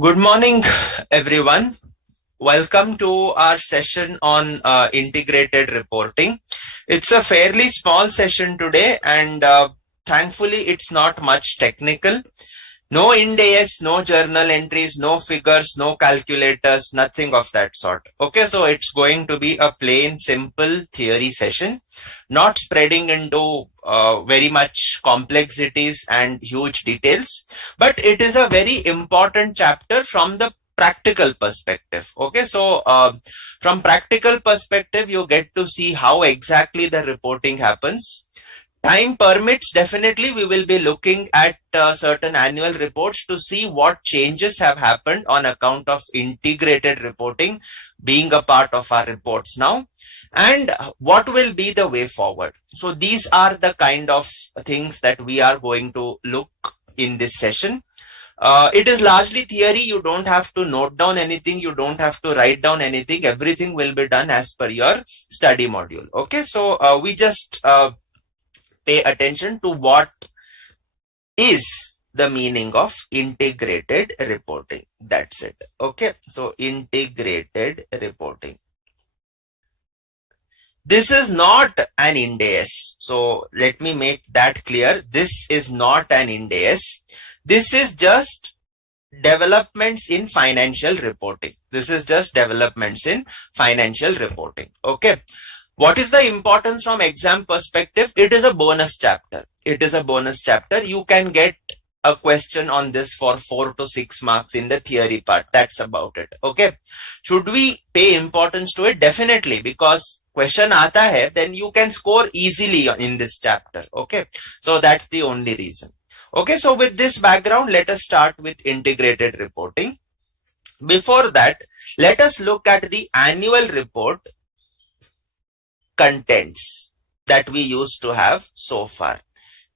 Good morning, everyone. Welcome to our session on integrated reporting. It's a fairly small session today, and thankfully it's not much technical. No Ind AS, no journal entries, no figures, no calculators, nothing of that sort. Okay, so it's going to be a plain, simple theory session, not spreading into very much complexities and huge details, but it is a very important chapter from the practical perspective. Okay, so from practical perspective, you get to see how exactly the reporting happens. Time permits, definitely we will be looking at certain annual reports to see what changes have happened on account of integrated reporting being a part of our reports now, and what will be the way forward. So these are the kind of things that we are going to look in this session. It is largely theory. You don't have to note down anything. You don't have to write down anything. Everything will be done as per your study module. Okay, so we just pay attention to what is the meaning of integrated reporting. That's it. Okay, so integrated reporting. This is not an Ind AS. So let me make that clear. This is not an Ind AS. This is just developments in financial reporting. This is just developments in financial reporting. Okay. What is the importance from exam perspective? It is a bonus chapter. It is a bonus chapter. You can get a question on this for 4 to 6 marks in the theory part. That's about it. Okay. Should we pay importance to it? Definitely, because question aata hai, then you can score easily in this chapter. Okay. So that's the only reason. Okay. So with this background, let us start with integrated reporting. Before that, let us look at the annual report contents that we used to have so far.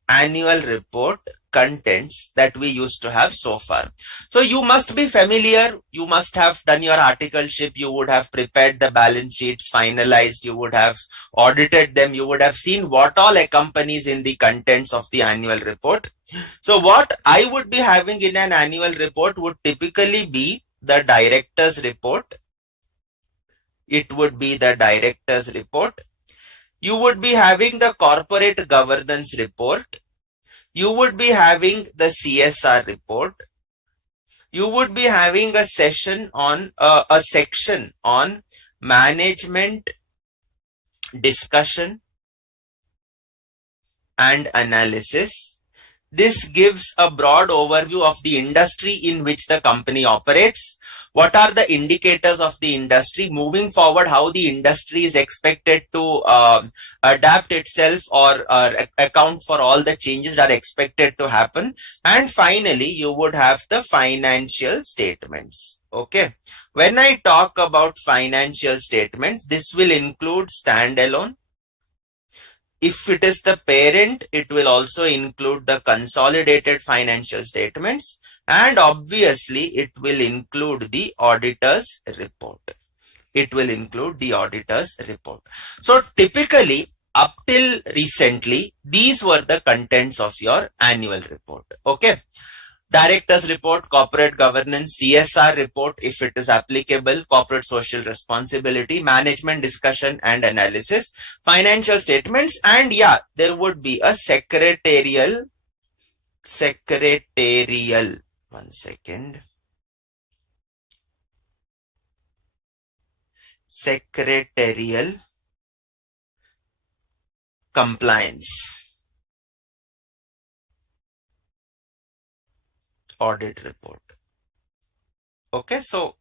Annual report contents that we used to have so far. So you must be familiar. You must have done your articleship. You would have prepared the balance sheets, finalized. You would have audited them. You would have seen what all accompanies in the contents of the annual report. So what I would be having in an annual report would typically be the director's report. It would be the director's report. You would be having the corporate governance report. You would be having the CSR report. You would be having a section on a section on management discussion and analysis. This gives a broad overview of the industry in which the company operates. What are the indicators of the industry moving forward, how the industry is expected to adapt itself or account for all the changes that are expected to happen. And finally, you would have the financial statements. Okay. When I talk about financial statements, this will include standalone. If it is the parent, it will also include the consolidated financial statements. And obviously, it will include the auditor's report. It will include the auditor's report. So typically, up till recently, these were the contents of your annual report. Okay. Director's report, corporate governance, CSR report, if it is applicable, corporate social responsibility, management discussion and analysis, financial statements, and yeah, there would be a secretarial, one second. Secretarial compliance audit report. Okay, so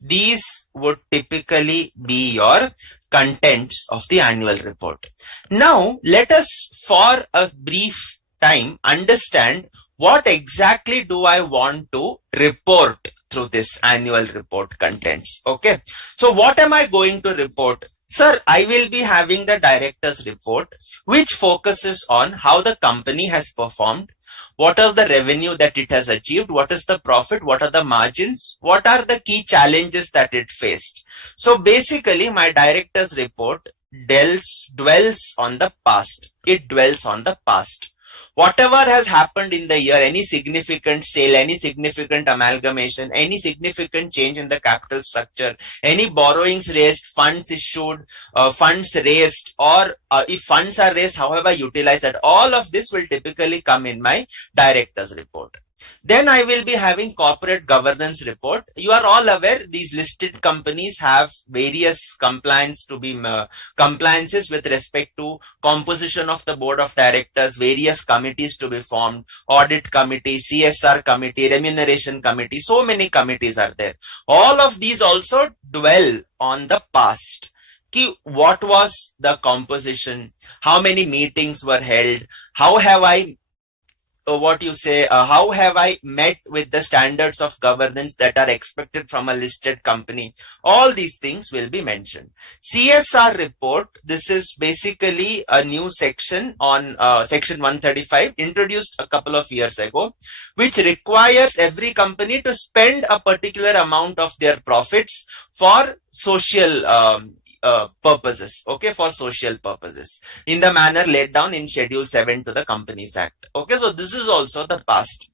these would typically be your contents of the annual report. Now, let us for a brief time understand what exactly do I want to report through this annual report contents. Okay, so what am I going to report? Sir, I will be having the director's report, which focuses on how the company has performed, what are the revenue that it has achieved, what is the profit, what are the margins, what are the key challenges that it faced. So basically, my director's report dwells on the past. It dwells on the past. Whatever has happened in the year, any significant sale, any significant amalgamation, any significant change in the capital structure, any borrowings raised, funds issued, funds raised, or if funds are raised, however utilized, that all of this will typically come in my director's report. Then I will be having corporate governance report. You are all aware these listed companies have various compliances with respect to composition of the board of directors, various committees to be formed, audit committee, CSR committee, remuneration committee, so many committees are there. All of these also dwell on the past. What was the composition? How many meetings were held? How have I how have I met with the standards of governance that are expected from a listed company? All these things will be mentioned. CSR report, this is basically a new section on section 135, introduced a couple of years ago, which requires every company to spend a particular amount of their profits for social purposes, okay, for social purposes, in the manner laid down in Schedule 7 to the Companies Act. Okay, so this is also the past.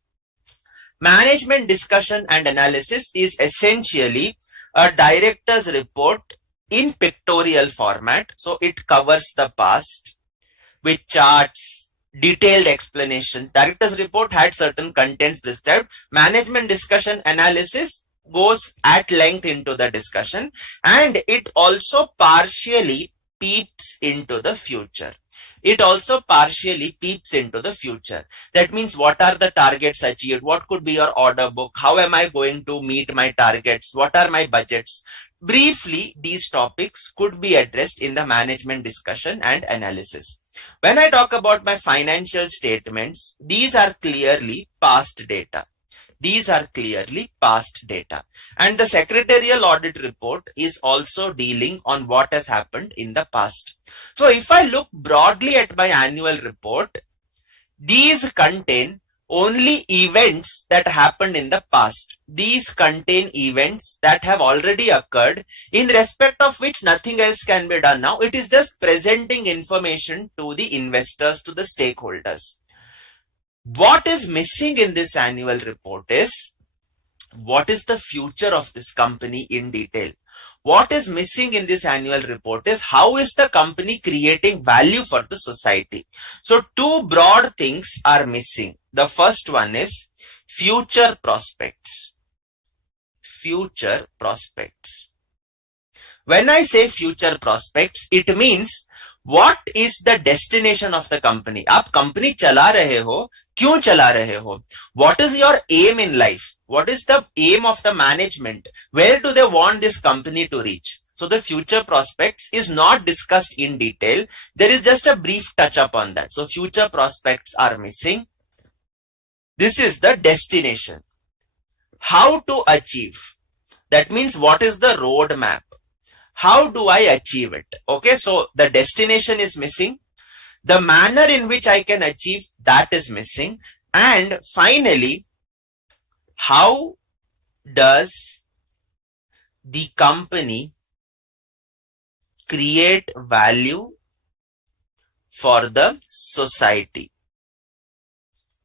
Management discussion and analysis is essentially a director's report in pictorial format. So it covers the past with charts, detailed explanation. Director's report had certain contents prescribed. Management discussion analysis goes at length into the discussion, and it also partially peeps into the future. It also partially peeps into the future. That means what are the targets achieved? What could be your order book? How am I going to meet my targets? What are my budgets? Briefly, these topics could be addressed in the management discussion and analysis. When I talk about my financial statements, these are clearly past data. These are clearly past data. And the secretarial audit report is also dealing on what has happened in the past. So if I look broadly at my annual report, these contain only events that happened in the past. These contain events that have already occurred, in respect of which nothing else can be done now. It is just presenting information to the investors, to the stakeholders. What is missing in this annual report is what is the future of this company in detail. What is missing in this annual report is how is the company creating value for the society. So two broad things are missing. The first one is future prospects. Future prospects. When I say future prospects, it means what is the destination of the company? आप company चला रहे हो, क्यों चला रहे हो? What is your aim in life? What is the aim of the management? Where do they want this company to reach? So the future prospects is not discussed in detail. There is just a brief touch up on that. So future prospects are missing. This is the destination. How to achieve? That means what is the roadmap? How do I achieve it? Okay, so the destination is missing. The manner in which I can achieve that is missing. And finally, how does the company create value for the society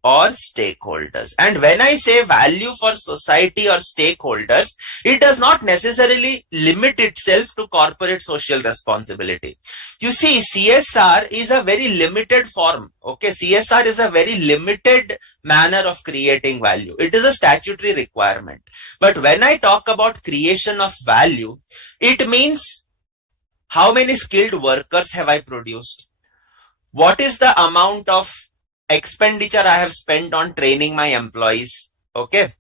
or stakeholders? And when I say value for society or stakeholders, it does not necessarily limit itself to corporate social responsibility. You see, CSR is a very limited form. Okay, CSR is a very limited manner of creating value. It is a statutory requirement. But when I talk about creation of value, it means how many skilled workers have I produced? What is the amount of expenditure I have spent on training my employees? Okay.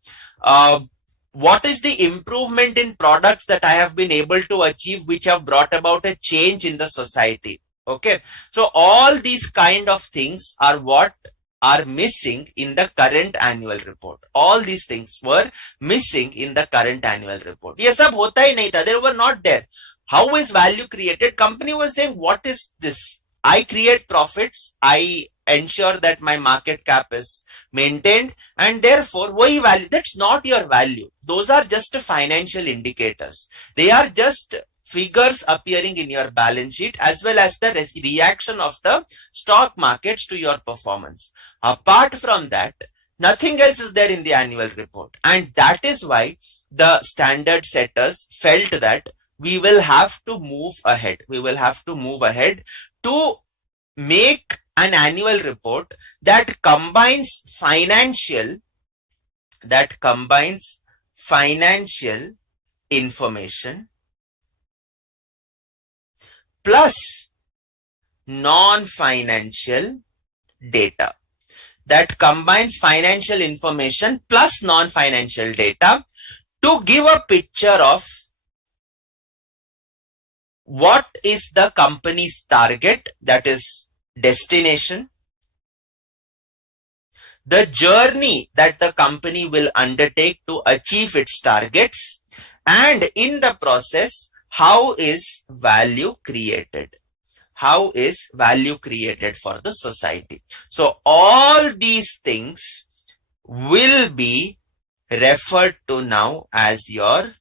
What is the improvement in products that I have been able to achieve which have brought about a change in the society? Okay. So all these kind of things are what are missing in the current annual report. All these things were missing in the current annual report. Ye sab hota hi nahi tha. They were not there. How is value created? Company was saying, what is this? I create profits. I ensure that my market cap is maintained, and therefore wahi value. That's not your value. Those are just financial indicators. They are just figures appearing in your balance sheet as well as the reaction of the stock markets to your performance. Apart from that, nothing else is there in the annual report. And that is why the standard setters felt that we will have to move ahead. We will have to move ahead to make an annual report that combines financial information plus non-financial data. That combines financial information plus non-financial data to give a picture of what is the company's target, that is destination, the journey that the company will undertake to achieve its targets, and in the process, how is value created? How is value created for the society? So all these things will be referred to now as your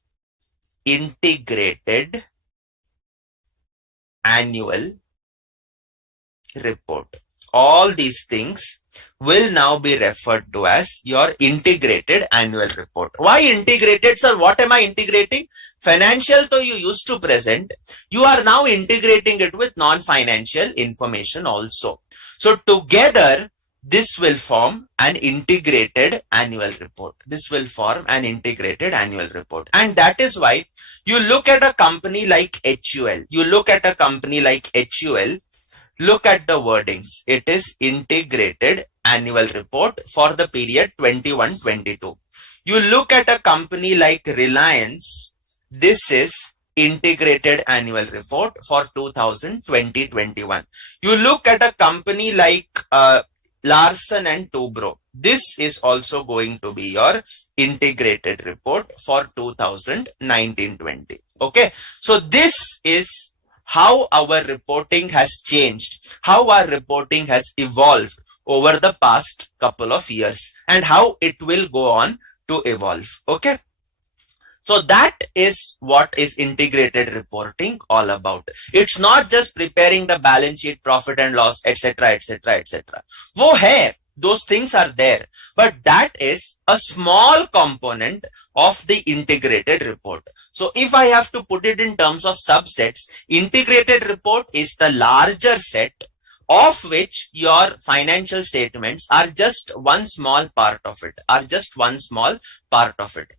integrated annual report. All these things will now be referred to as your integrated annual report. Why integrated, sir? What am I integrating? Financial, though you used to present, you are now integrating it with non-financial information also. So together, this will form an integrated annual report. This will form an integrated annual report. And that is why you look at a company like HUL. You look at a company like HUL, look at the wordings. It is integrated annual report for the period 21-22. You look at a company like Reliance, this is integrated annual report for 2020-21. You look at a company like Larsen and Toubro, this is also going to be your integrated report for 2019-20. Okay, so this is how our reporting has changed, how our reporting has evolved over the past couple of years, and how it will go on to evolve. Okay. So that is what is integrated reporting all about. It's not just preparing the balance sheet, profit and loss, etc., etc., etc. Wo hai, those things are there, but that is a small component of the integrated report. So if I have to put it in terms of subsets, integrated report is the larger set, of which your financial statements are just one small part of it,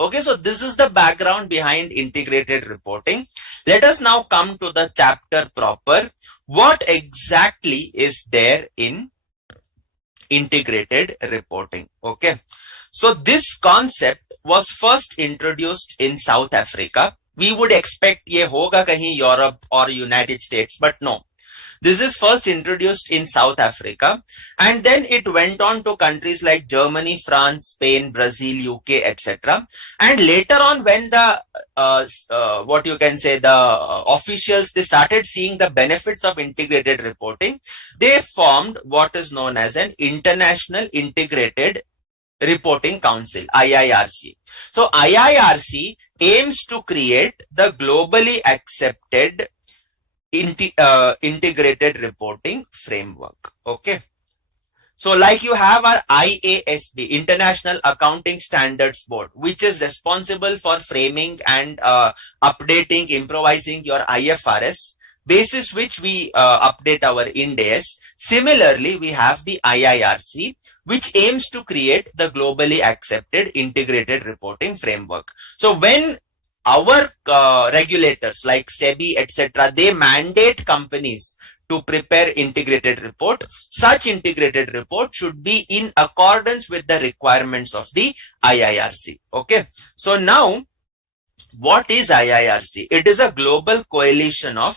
Okay, so this is the background behind integrated reporting. Let us now come to the chapter proper. What exactly is there in integrated reporting? Okay, so this concept was first introduced in South Africa. We would expect ye hoga kahin Europe or United States, but no. This is first introduced in South Africa, and then it went on to countries like Germany, France, Spain, Brazil, UK, etc. And later on, when the the officials, they started seeing the benefits of integrated reporting, they formed what is known as an International Integrated Reporting Council, IIRC. So IIRC aims to create the globally accepted integrated reporting framework. Okay, so like you have our IASB, International Accounting Standards Board, which is responsible for framing and updating, improvising your IFRS, basis which we update our Ind AS. Similarly, we have the IIRC, which aims to create the globally accepted integrated reporting framework. So when our regulators like SEBI, etc., they mandate companies to prepare integrated report, such integrated report should be in accordance with the requirements of the IIRC. Okay, so now what is IIRC? It is a global coalition of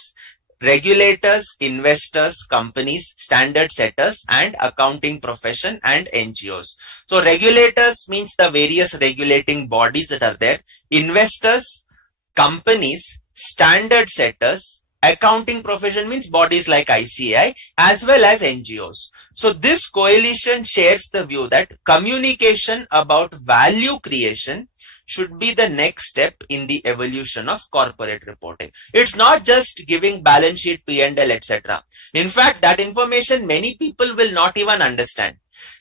regulators, investors, companies, standard setters, and accounting profession and NGOs. So regulators means the various regulating bodies that are there. Investors, companies, standard setters, accounting profession means bodies like ICAI as well as NGOs. So this coalition shares the view that communication about value creation should be the next step in the evolution of corporate reporting. It's not just giving balance sheet, P&L, etc. In fact, that information many people will not even understand.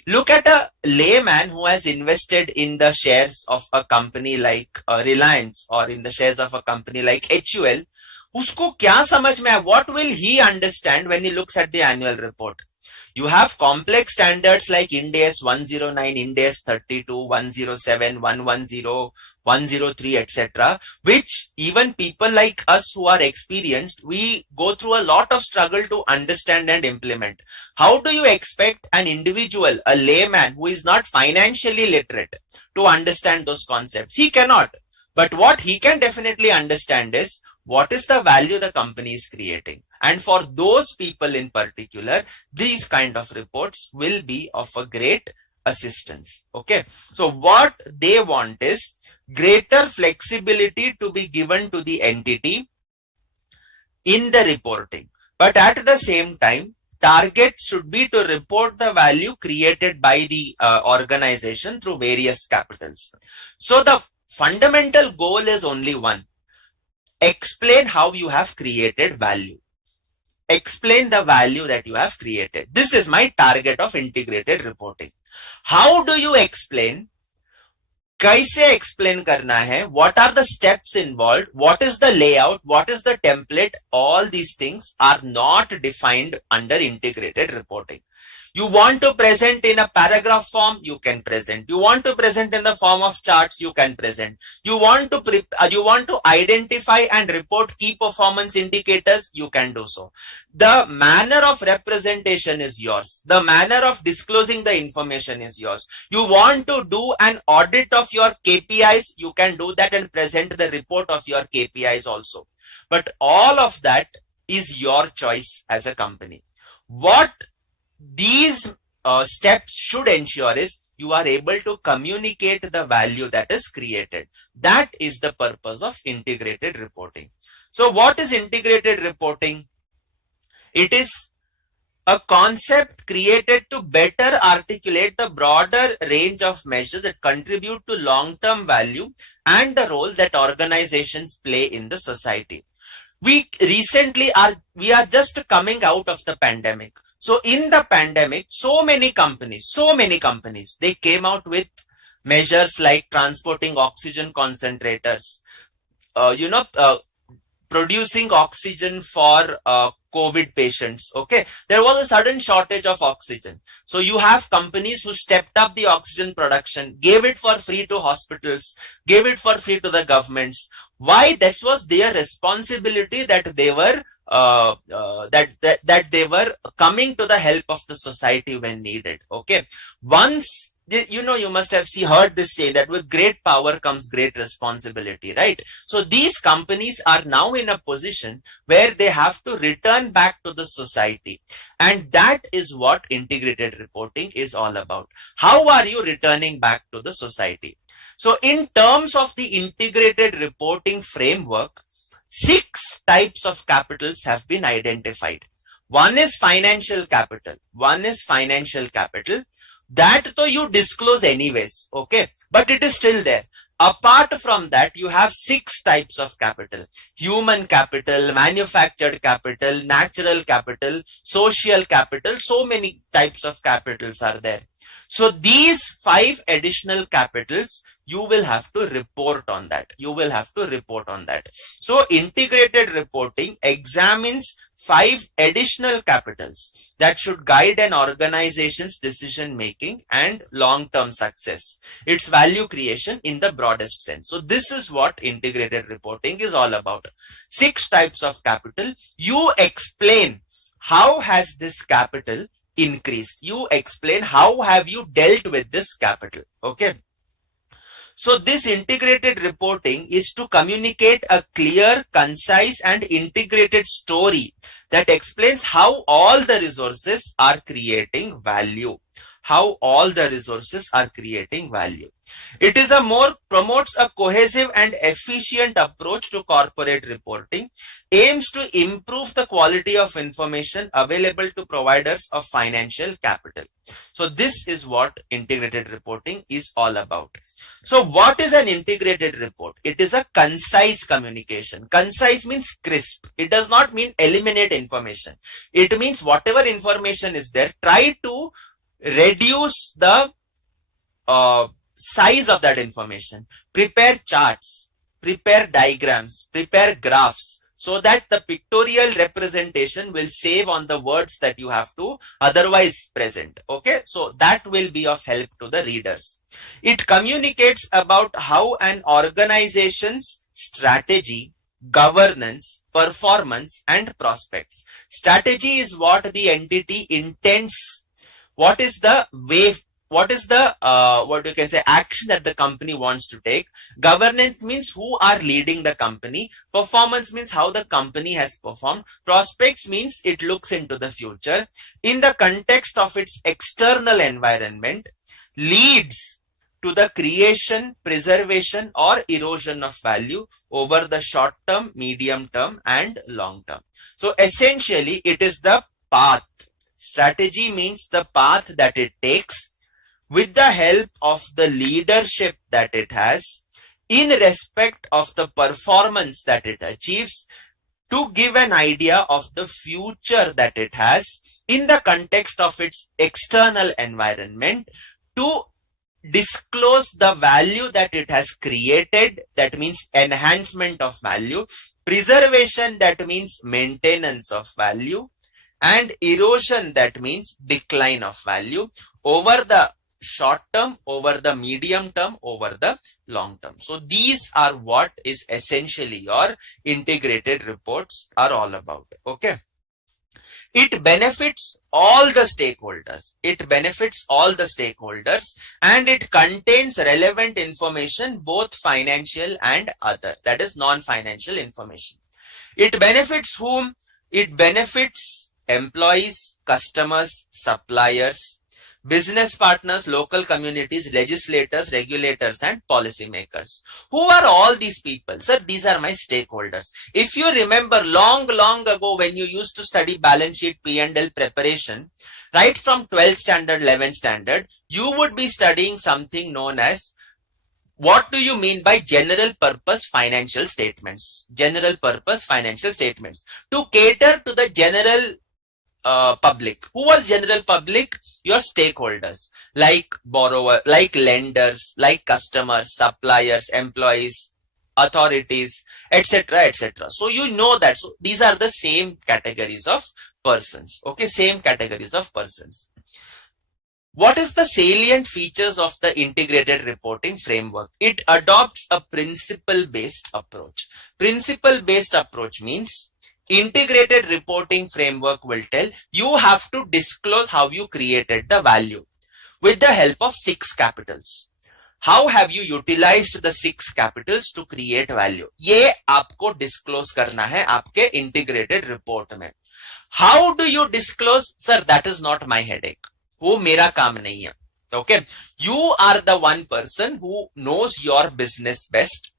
Look at a layman who has invested in the shares of a company like Reliance or in the shares of a company like HUL. Usko kya samajh mein hai? What will he understand when he looks at the annual report? You have complex standards like Ind AS 109, Ind AS 32, 107, 110, 103, etc., which even people like us who are experienced, we go through a lot of struggle to understand and implement. How do you expect an individual, a layman who is not financially literate, to understand those concepts? He cannot. But what he can definitely understand is what is the value the company is creating. And for those people in particular, these kind of reports will be of a great assistance. Okay. So what they want is greater flexibility to be given to the entity in the reporting. But at the same time, target should be to report the value created by the organization through various capitals. So the fundamental goal is only one. Explain how you have created value. Explain the value that you have created. This is my target of integrated reporting. How do you explain? Kaise explain karna hai? What are the steps involved? What is the layout? What is the template? All these things are not defined under integrated reporting. You want to present in a paragraph form, you can present. You want to present in the form of charts, you can present. You want to identify and report key performance indicators, you can do so. The manner of representation is yours. The manner of disclosing the information is yours. You want to do an audit of your KPIs, you can do that and present the report of your KPIs also. But all of that is your choice as a company. What these steps should ensure is you are able to communicate the value that is created. That is the purpose of integrated reporting. So what is integrated reporting? It is a concept created to better articulate the broader range of measures that contribute to long-term value and the role that organizations play in the society. We are just coming out of the pandemic. So in the pandemic, so many companies, they came out with measures like transporting oxygen concentrators, producing oxygen for COVID patients. Okay. There was a sudden shortage of oxygen. So you have companies who stepped up the oxygen production, gave it for free to hospitals, gave it for free to the governments. Why? That was their responsibility, that they were that they were coming to the help of the society when needed. Okay. Once you must have heard this say that with great power comes great responsibility, right? So these companies are now in a position where they have to return back to the society. And that is what integrated reporting is all about. How are you returning back to the society? So in terms of the integrated reporting framework, 6 types of capitals have been identified. One is financial capital. That though you disclose anyways, okay, but it is still there. Apart from that, you have 6 types of capital: human capital, manufactured capital, natural capital, social capital. So many types of capitals are there. So these 5 additional capitals, you will have to report on that. So integrated reporting examines 5 additional capitals that should guide an organization's decision making and long-term success, its value creation in the broadest sense. So this is what integrated reporting is all about. 6 types of capital. You explain how has this capital increased. You explain how have you dealt with this capital. Okay. So this integrated reporting is to communicate a clear, concise and integrated story that explains how all the resources are creating value. how all the resources are creating value. It is promotes a cohesive and efficient approach to corporate reporting, aims to improve the quality of information available to providers of financial capital. So this is what integrated reporting is all about. So what is an integrated report? It is a concise communication. Concise means crisp. It does not mean eliminate information. It means whatever information is there, try to reduce the size of that information. Prepare charts, prepare diagrams, prepare graphs, so that the pictorial representation will save on the words that you have to otherwise present. Okay, so that will be of help to the readers. It communicates about how an organization's strategy, governance, performance, and prospects. Strategy is what the entity intends. What is the way? What is the what you can say action that the company wants to take? Governance means who are leading the company. Performance means how the company has performed. Prospects means it looks into the future in the context of its external environment, leads to the creation, preservation, or erosion of value over the short term, medium term, and long term. So essentially it is the path. Strategy means the path that it takes with the help of the leadership that it has in respect of the performance that it achieves, to give an idea of the future that it has in the context of its external environment, to disclose the value that it has created, that means enhancement of value, preservation, that means maintenance of value, and erosion, that means decline of value over the short term, over the medium term, over the long term. So these are what is essentially your integrated reports are all about. Okay. It benefits all the stakeholders. It benefits all the stakeholders, and it contains relevant information, both financial and other, that is non-financial information. It benefits whom? It benefits employees, customers, suppliers, business partners, local communities, legislators, regulators, and policymakers. Who are all these people? Sir, these are my stakeholders. If you remember long ago when you used to study balance sheet, P&L preparation, right from 12th standard, 11th standard, you would be studying something known as, what do you mean by general purpose financial statements? General purpose financial statements to cater to the general public. Who was general public? Your stakeholders, like borrower, like lenders, like customers, suppliers, employees, authorities, etc., etc. So you know that. So these are the same categories of persons. Okay, same categories of persons. What is the salient features of the integrated reporting framework? It adopts a principle-based approach. Principle-based approach means integrated reporting framework will tell you have to disclose how you created the value with the help of 6 capitals. How have you utilized the 6 capitals to create value? ये आपको disclose करना है आपके integrated report में. How do you disclose? Sir, that is not my headache. वो मेरा काम नहीं है. Okay, you are the one person who knows your business best.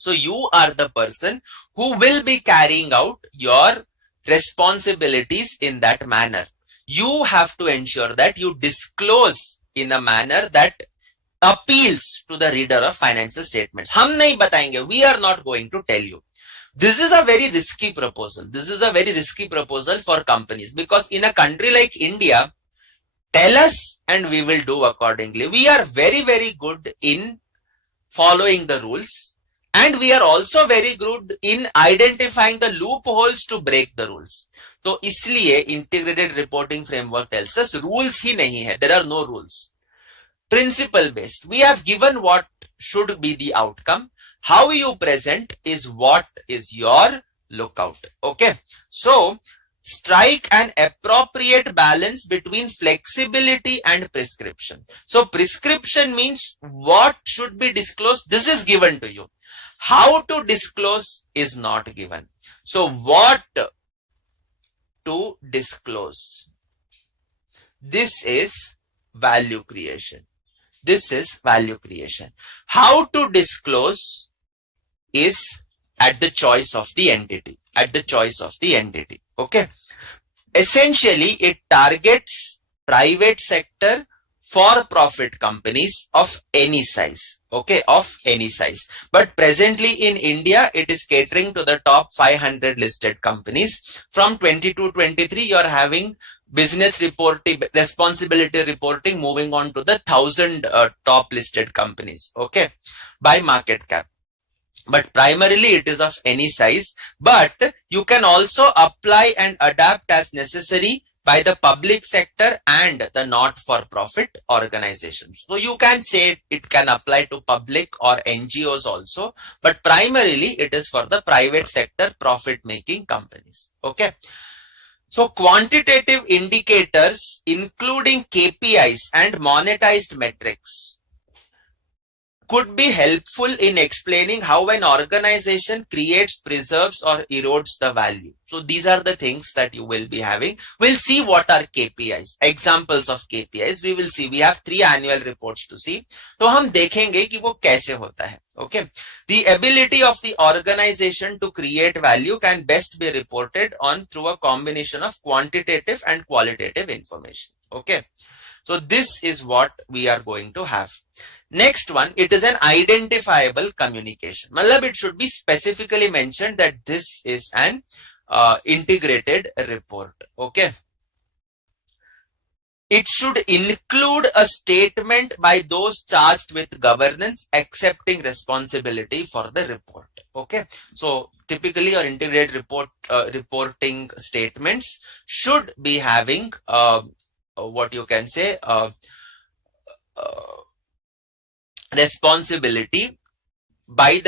So you are the person who will be carrying out your responsibilities in that manner. You have to ensure that you disclose in a manner that appeals to the reader of financial statements. हम नहीं बताएंगे. We are not going to tell you. This is a very risky proposal. This is a very risky proposal for companies, because in a country like India, tell us and we will do accordingly. We are very good in following the rules. And we are also very good in identifying the loopholes to break the rules. तो इसलिए integrated reporting framework tells us rules ही नहीं है. There are no rules. Principle based. We have given what should be the outcome. How you present is what is your lookout. Okay. So strike an appropriate balance between flexibility and prescription. So prescription means what should be disclosed. This is given to you. How to disclose is not given. So what to disclose? This is value creation. This is value creation. How to disclose is at the choice of the entity. At the choice of the entity. Okay. Essentially, it targets private sector for-profit companies of any size. Okay, of any size. But presently in India, it is catering to the top 500 listed companies. From 22-23, you are having business reporting, responsibility reporting, moving on to the 1,000 top listed companies. Okay, by market cap. But primarily it is of any size, but you can also apply and adapt as necessary by the public sector and the not-for-profit organizations. So you can say it can apply to public or NGOs also, but primarily it is for the private sector profit-making companies. Okay. So quantitative indicators, including KPIs and monetized metrics, could be helpful in explaining how an organization creates, preserves, or erodes the value. So these are the things that you will be having. We'll see what are KPIs, examples of KPIs. We will see. We have 3 annual reports to see. तो हम देखेंगे कि वो कैसे होता है. Okay. The ability of the organization to create value can best be reported on through a combination of quantitative and qualitative information. Okay. So this is what we are going to have. Next one, it is an identifiable communication. Matlab, it should be specifically mentioned that this is an integrated report. Okay. It should include a statement by those charged with governance accepting responsibility for the report. Okay. So typically your integrated reporting statements should be having what you can say responsibility by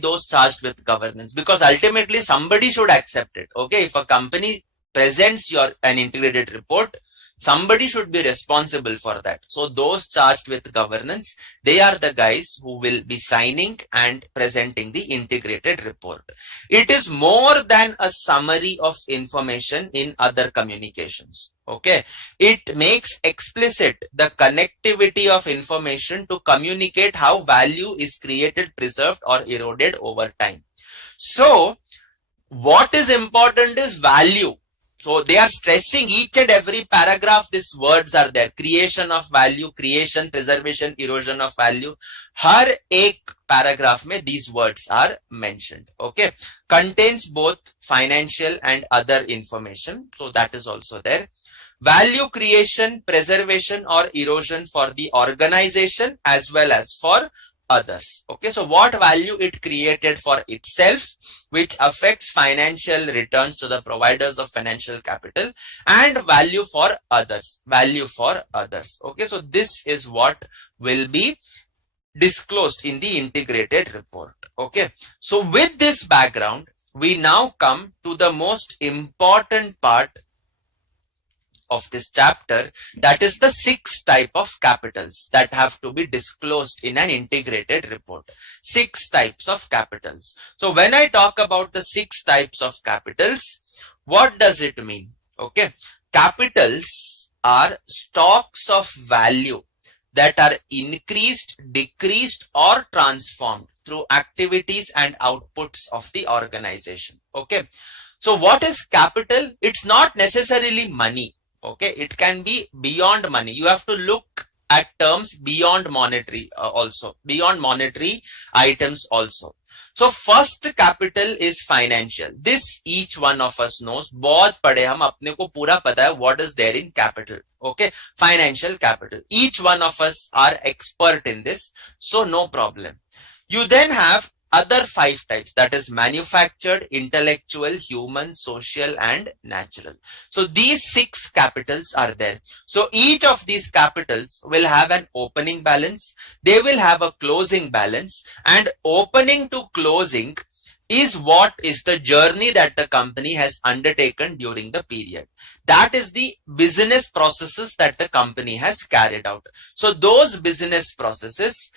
those charged with governance, because ultimately somebody should accept it. Okay, if a company presents an integrated report, somebody should be responsible for that. So those charged with governance, they are the guys who will be signing and presenting the integrated report. It is more than a summary of information in other communications. Okay, it makes explicit the connectivity of information to communicate how value is created, preserved, or eroded over time. So what is important is value. So they are stressing each and every paragraph, these words are there. Creation of value, creation, preservation, erosion of value. Har ek paragraph mein these words are mentioned. Okay. Contains both financial and other information. So that is also there. Value creation, preservation, or erosion for the organization as well as for others. Okay, so what value it created for itself, which affects financial returns to the providers of financial capital, and value for others. Value for others. Okay, so this is what will be disclosed in the integrated report. Okay, so with this background, we now come to the most important part of this chapter, that is the 6 type of capitals that have to be disclosed in an integrated report. 6 types of capitals. So when I talk about the 6 types of capitals, what does it mean? Okay, capitals are stocks of value that are increased, decreased, or transformed through activities and outputs of the organization. Okay, so what is capital? It's not necessarily money. Okay, it can be beyond money. You have to look at terms beyond monetary also, beyond monetary items also. So first capital is financial. This each one of us knows. बहुत पढ़े हम, अपने को पूरा पता है what is there in capital. Okay, financial capital. Each one of us are expert in this, so no problem. You then have other 5 types, that is manufactured, intellectual, human, social, and natural. So these 6 capitals are there. So each of these capitals will have an opening balance. They will have a closing balance, and opening to closing is what is the journey that the company has undertaken during the period. That is the business processes that the company has carried out. So those business processes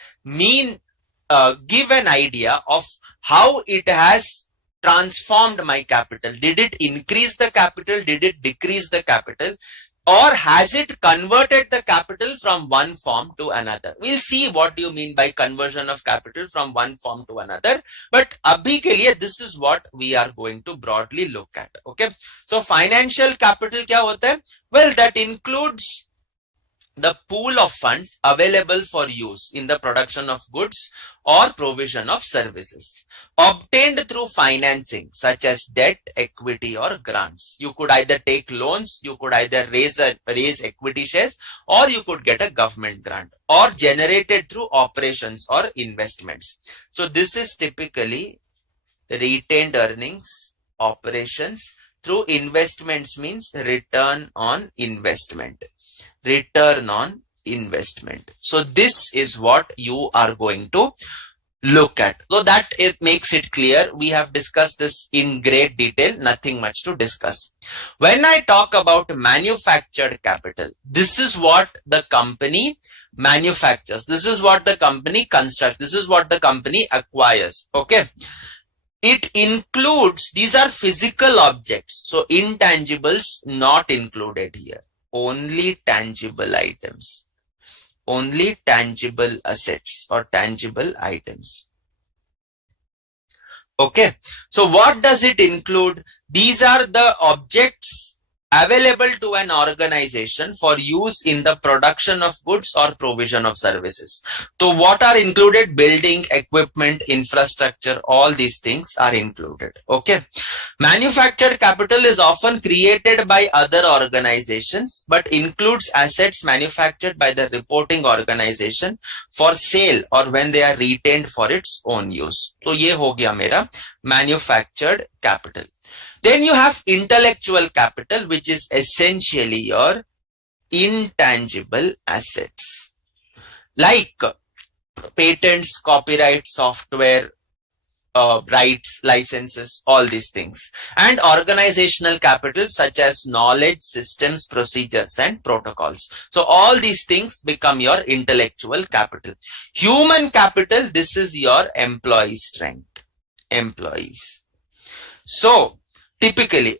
give an idea of how it has transformed my capital. Did it increase the capital? Did it decrease the capital? Or has it converted the capital from one form to another? We'll see what you mean by conversion of capital from one form to another. But abhi ke liye, this is what we are going to broadly look at. Okay. So financial capital kya hota hai? Well, that includes the pool of funds available for use in the production of goods or provision of services obtained through financing such as debt, equity or grants. You could either take loans, you could either raise equity shares, or you could get a government grant, or generated through operations or investments. So this is typically retained earnings, operations. Through investments means return on investment. Return on investment. So this is what you are going to look at. So that it makes it clear. We have discussed this in great detail, nothing much to discuss. When I talk about manufactured capital, this is what the company manufactures. This is what the company constructs. This is what the company acquires. Okay. It includes, these are physical objects. So intangibles not included here. Only tangible items. Only tangible assets or tangible items. Okay. So what does it include? These are the objects available to an organization for use in the production of goods or provision of services. So what are included? Building, equipment, infrastructure, all these things are included. Okay. Manufactured capital is often created by other organizations, but includes assets manufactured by the reporting organization for sale or when they are retained for its own use. So ye ho gaya mera manufactured capital. Then you have intellectual capital, which is essentially your intangible assets like patents, copyright, software, rights, licenses, all these things, and organizational capital such as knowledge, systems, procedures, and protocols. So all these things become your intellectual capital. Human capital, this is your employee strength, employees. So typically,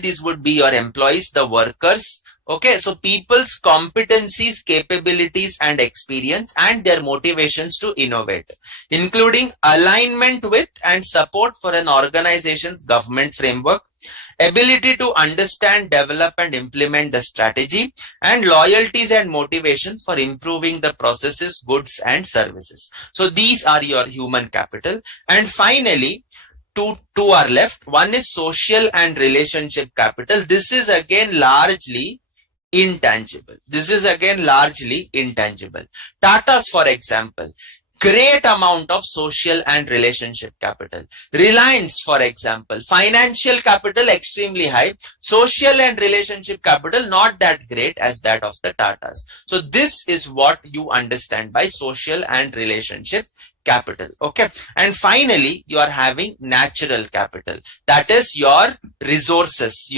these would be your employees, the workers. Okay, so people's competencies, capabilities, and experience, and their motivations to innovate, including alignment with and support for an organization's government framework, ability to understand, develop, and implement the strategy, and loyalties and motivations for improving the processes, goods, and services. So these are your human capital. And finally, two are left. One is social and relationship capital. This is again largely intangible. This is again largely intangible. Tata's, for example, great amount of social and relationship capital. Reliance, for example, financial capital extremely high, social and relationship capital not that great as that of the Tatas. So this is what you understand by social and relationship capital. Okay. And finally, you are having natural capital. That is your resources,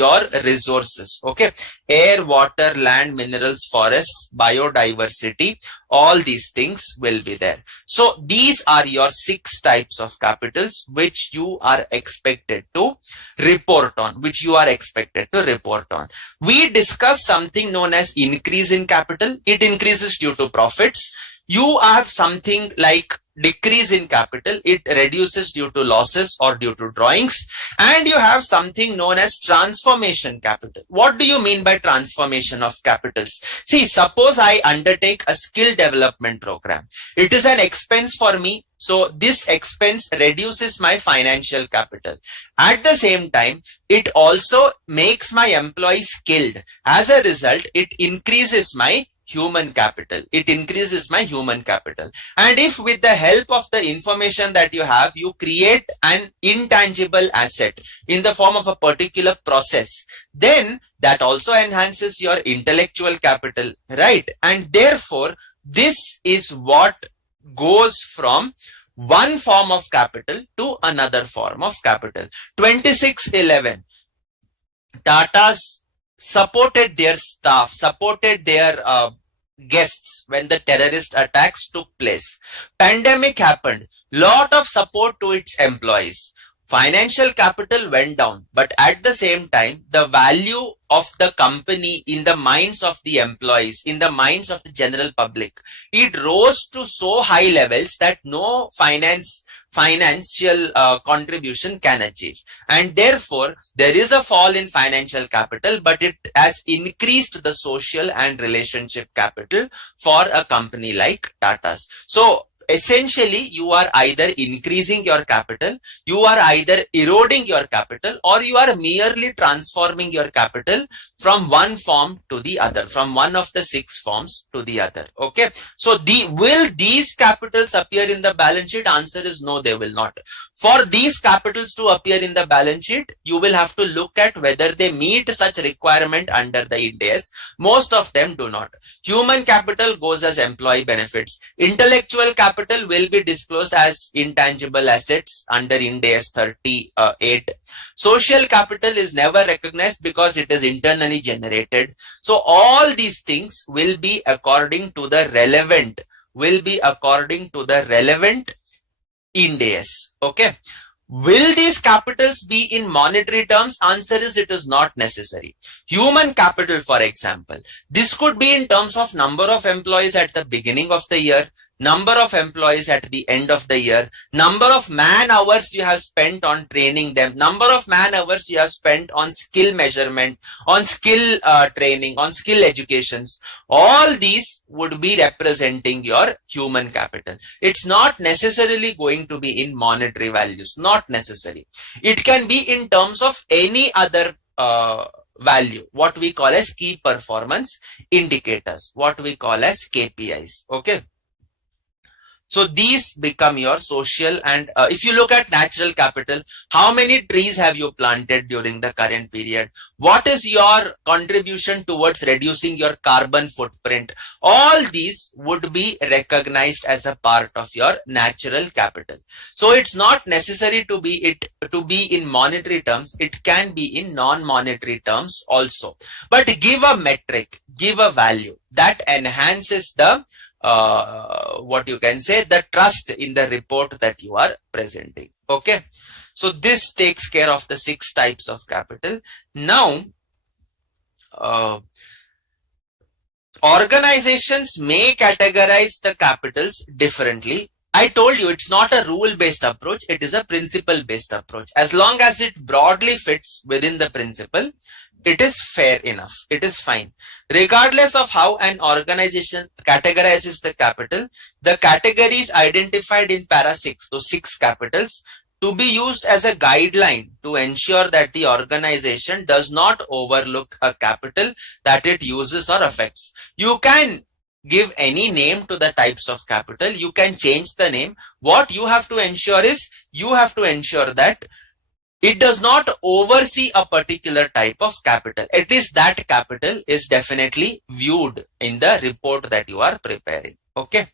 Okay. Air, water, land, minerals, forests, biodiversity, all these things will be there. So these are your 6 types of capitals which you are expected to report on, We discussed something known as increase in capital. It increases due to profits. You have something like decrease in capital. It reduces due to losses or due to drawings. And you have something known as transformation capital. What do you mean by transformation of capitals? See, suppose I undertake a skill development program. It is an expense for me. So this expense reduces my financial capital. At the same time, it also makes my employees skilled. As a result, it increases my human capital. And if with the help of the information that you have, you create an intangible asset in the form of a particular process, then that also enhances your intellectual capital, right? And therefore, this is what goes from one form of capital to another form of capital. 2611, Tata's supported their staff, supported their guests when the terrorist attacks took place. Pandemic happened, lot of support to its employees. Financial capital went down, but at the same time, the value of the company in the minds of the employees, in the minds of the general public, it rose to so high levels that no financial contribution can achieve, and therefore there is a fall in financial capital, but it has increased the social and relationship capital for a company like Tata's. So essentially, you are either increasing your capital, you are either eroding your capital, or you are merely transforming your capital from one form to the other, from one of the 6 forms to the other. Okay. So will these capitals appear in the balance sheet? Answer is no, they will not. For these capitals to appear in the balance sheet, you will have to look at whether they meet such requirement under the Ind AS. Most of them do not. Human capital goes as employee benefits. Intellectual capital will be disclosed as intangible assets under Ind AS 38. Social capital is never recognized because it is internally generated. So all these things will be according to the relevant, Ind AS. Okay. Will these capitals be in monetary terms? Answer is it is not necessary. Human capital, for example, this could be in terms of number of employees at the beginning of the year, number of employees at the end of the year, number of man hours you have spent on training them, number of man hours you have spent on skill measurement, on skill training, on skill educations. All these would be representing your human capital. It's not necessarily going to be in monetary values, not necessary. It can be in terms of any other value, what we call as key performance indicators, what we call as KPIs. Okay. So these become your social, and if you look at natural capital, how many trees have you planted during the current period? What is your contribution towards reducing your carbon footprint? All these would be recognized as a part of your natural capital. So it's not necessary to be in monetary terms. It can be in non-monetary terms also. But give a metric, give a value that enhances the what you can say, the trust in the report that you are presenting. Okay. So this takes care of the 6 types of capital. Now, organizations may categorize the capitals differently. I told you it's not a rule-based approach, it is a principle-based approach. As long as it broadly fits within the principle, it is fair enough. It is fine. Regardless of how an organization categorizes the capital, the categories identified in para 6, so 6 capitals, to be used as a guideline to ensure that the organization does not overlook a capital that it uses or affects. You can give any name to the types of capital. You can change the name. What you have to ensure is, you have to ensure that it does not oversee a particular type of capital. At least that capital is definitely viewed in the report that you are preparing. Okay.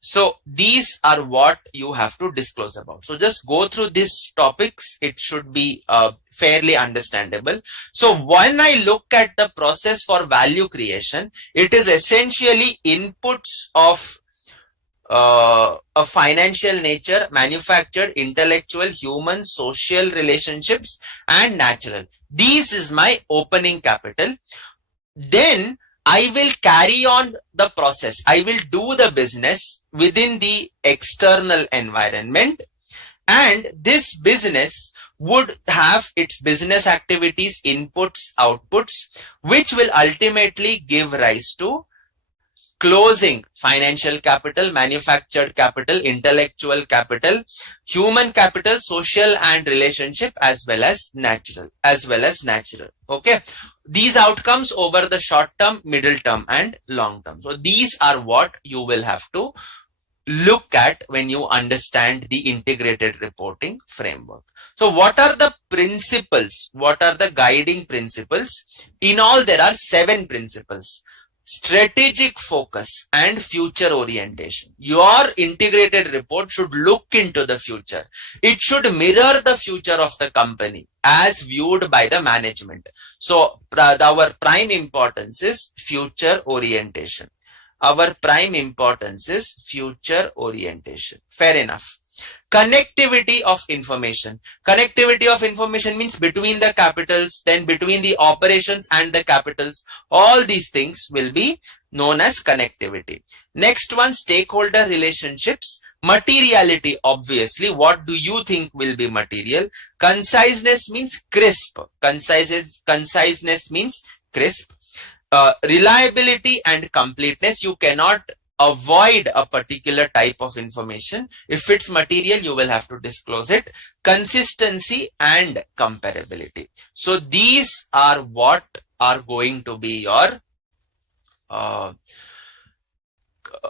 So these are what you have to disclose about. So just go through these topics. It should be fairly understandable. So when I look at the process for value creation, it is essentially inputs of a financial nature, manufactured, intellectual, human, social relationships, and natural. This is my opening capital. Then I will carry on the process. I will do the business within the external environment, and this business would have its business activities, inputs, outputs, which will ultimately give rise to closing financial capital, manufactured capital, intellectual capital, human capital, social and relationship, as well as natural. Okay. These outcomes over the short term, middle term, and long term. So these are what you will have to look at when you understand the integrated reporting framework. So what are the principles? What are the guiding principles? In all, there are 7 principles. Strategic focus and future orientation. Your integrated report should look into the future. It should mirror the future of the company as viewed by the management. So our prime importance is future orientation. Our prime importance is future orientation. Fair enough. Connectivity of information. Connectivity of information means between the capitals, then between the operations and the capitals. All these things will be known as connectivity. Next one, stakeholder relationships. Materiality, obviously. What do you think will be material? Conciseness means crisp. Conciseness means crisp. Reliability and completeness. You cannot avoid a particular type of information. If it's material, you will have to disclose it. Consistency and comparability. So these are what are going to be your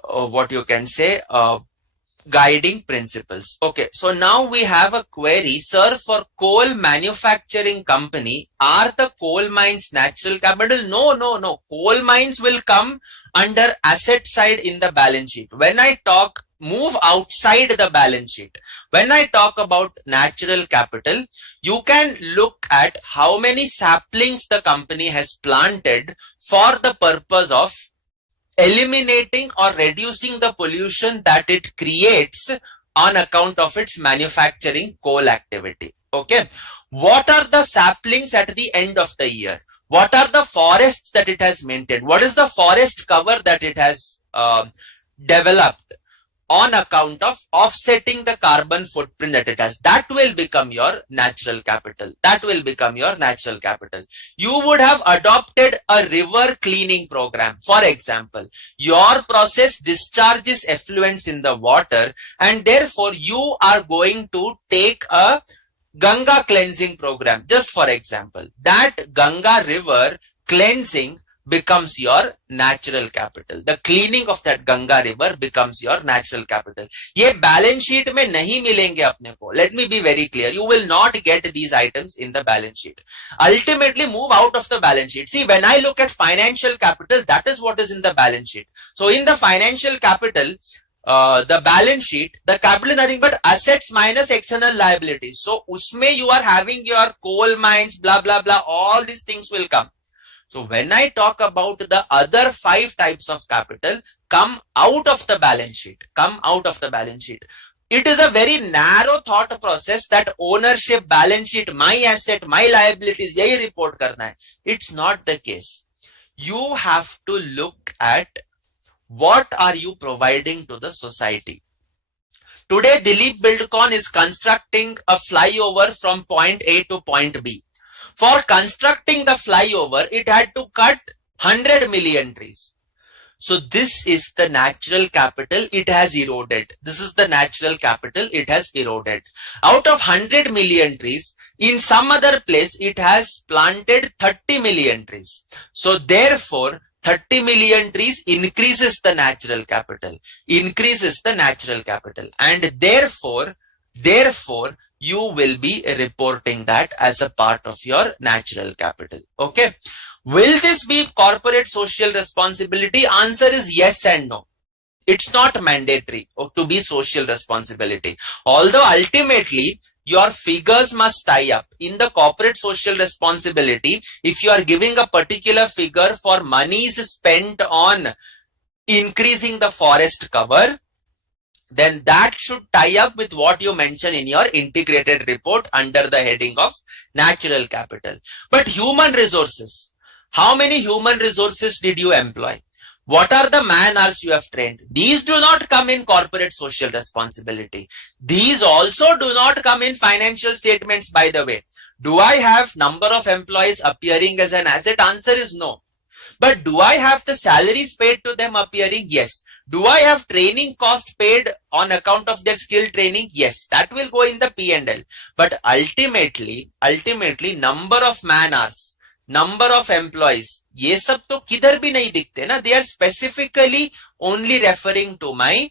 what you can say guiding principles. Okay, so now we have a query. Sir, for coal manufacturing company, are the coal mines natural capital? No. Coal mines will come under asset side in the balance sheet. When I talk, move outside the balance sheet. When I talk about natural capital, you can look at how many saplings the company has planted for the purpose of eliminating or reducing the pollution that it creates on account of its manufacturing coal activity. Okay. What are the saplings at the end of the year? What are the forests that it has maintained? What is the forest cover that it has developed on account of offsetting the carbon footprint that it has? That will become your natural capital. That will become your natural capital. You would have adopted a river cleaning program. For example, your process discharges effluents in the water, and therefore you are going to take a Ganga cleansing program. Just for example, that Ganga river cleansing becomes your natural capital. The cleaning of that Ganga river becomes your natural capital. ये balance sheet में नहीं मिलेंगे अपने को. Let me be very clear. You will not get these items in the balance sheet. Ultimately, move out of the balance sheet. See, when I look at financial capital, that is what is in the balance sheet. So in the financial capital, the balance sheet, the capital is nothing but assets minus external liabilities. So usme you are having your coal mines, blah, blah, blah. All these things will come. So when I talk about the other 5 types of capital, come out of the balance sheet. Come out of the balance sheet. It is a very narrow thought process that ownership, balance sheet, my asset, my liabilities, yahi report karna hai. It's not the case. You have to look at what are you providing to the society. Today, Dilip Buildcon is constructing a flyover from point A to point B. For constructing the flyover, it had to cut 100 million trees. So this is the natural capital. It has eroded. This is the natural capital. It has eroded. Out of 100 million trees, in some other place, it has planted 30 million trees. So therefore, 30 million trees increases the natural capital. Increases the natural capital. And therefore, you will be reporting that as a part of your natural capital. Okay. Will this be corporate social responsibility? Answer is yes and no. It's not mandatory to be social responsibility. Although ultimately your figures must tie up. In the corporate social responsibility, if you are giving a particular figure for monies spent on increasing the forest cover, then that should tie up with what you mention in your integrated report under the heading of natural capital. But human resources, how many human resources did you employ? What are the man hours you have trained? These do not come in corporate social responsibility. These also do not come in financial statements, by the way. Do I have number of employees appearing as an asset? Answer is no. But do I have the salaries paid to them appearing? Yes. Do I have training cost paid on account of their skill training? Yes, that will go in the P&L. But ultimately, number of man hours, number of employees, ये सब तो किधर भी नहीं दिखते ना. They are specifically only referring to my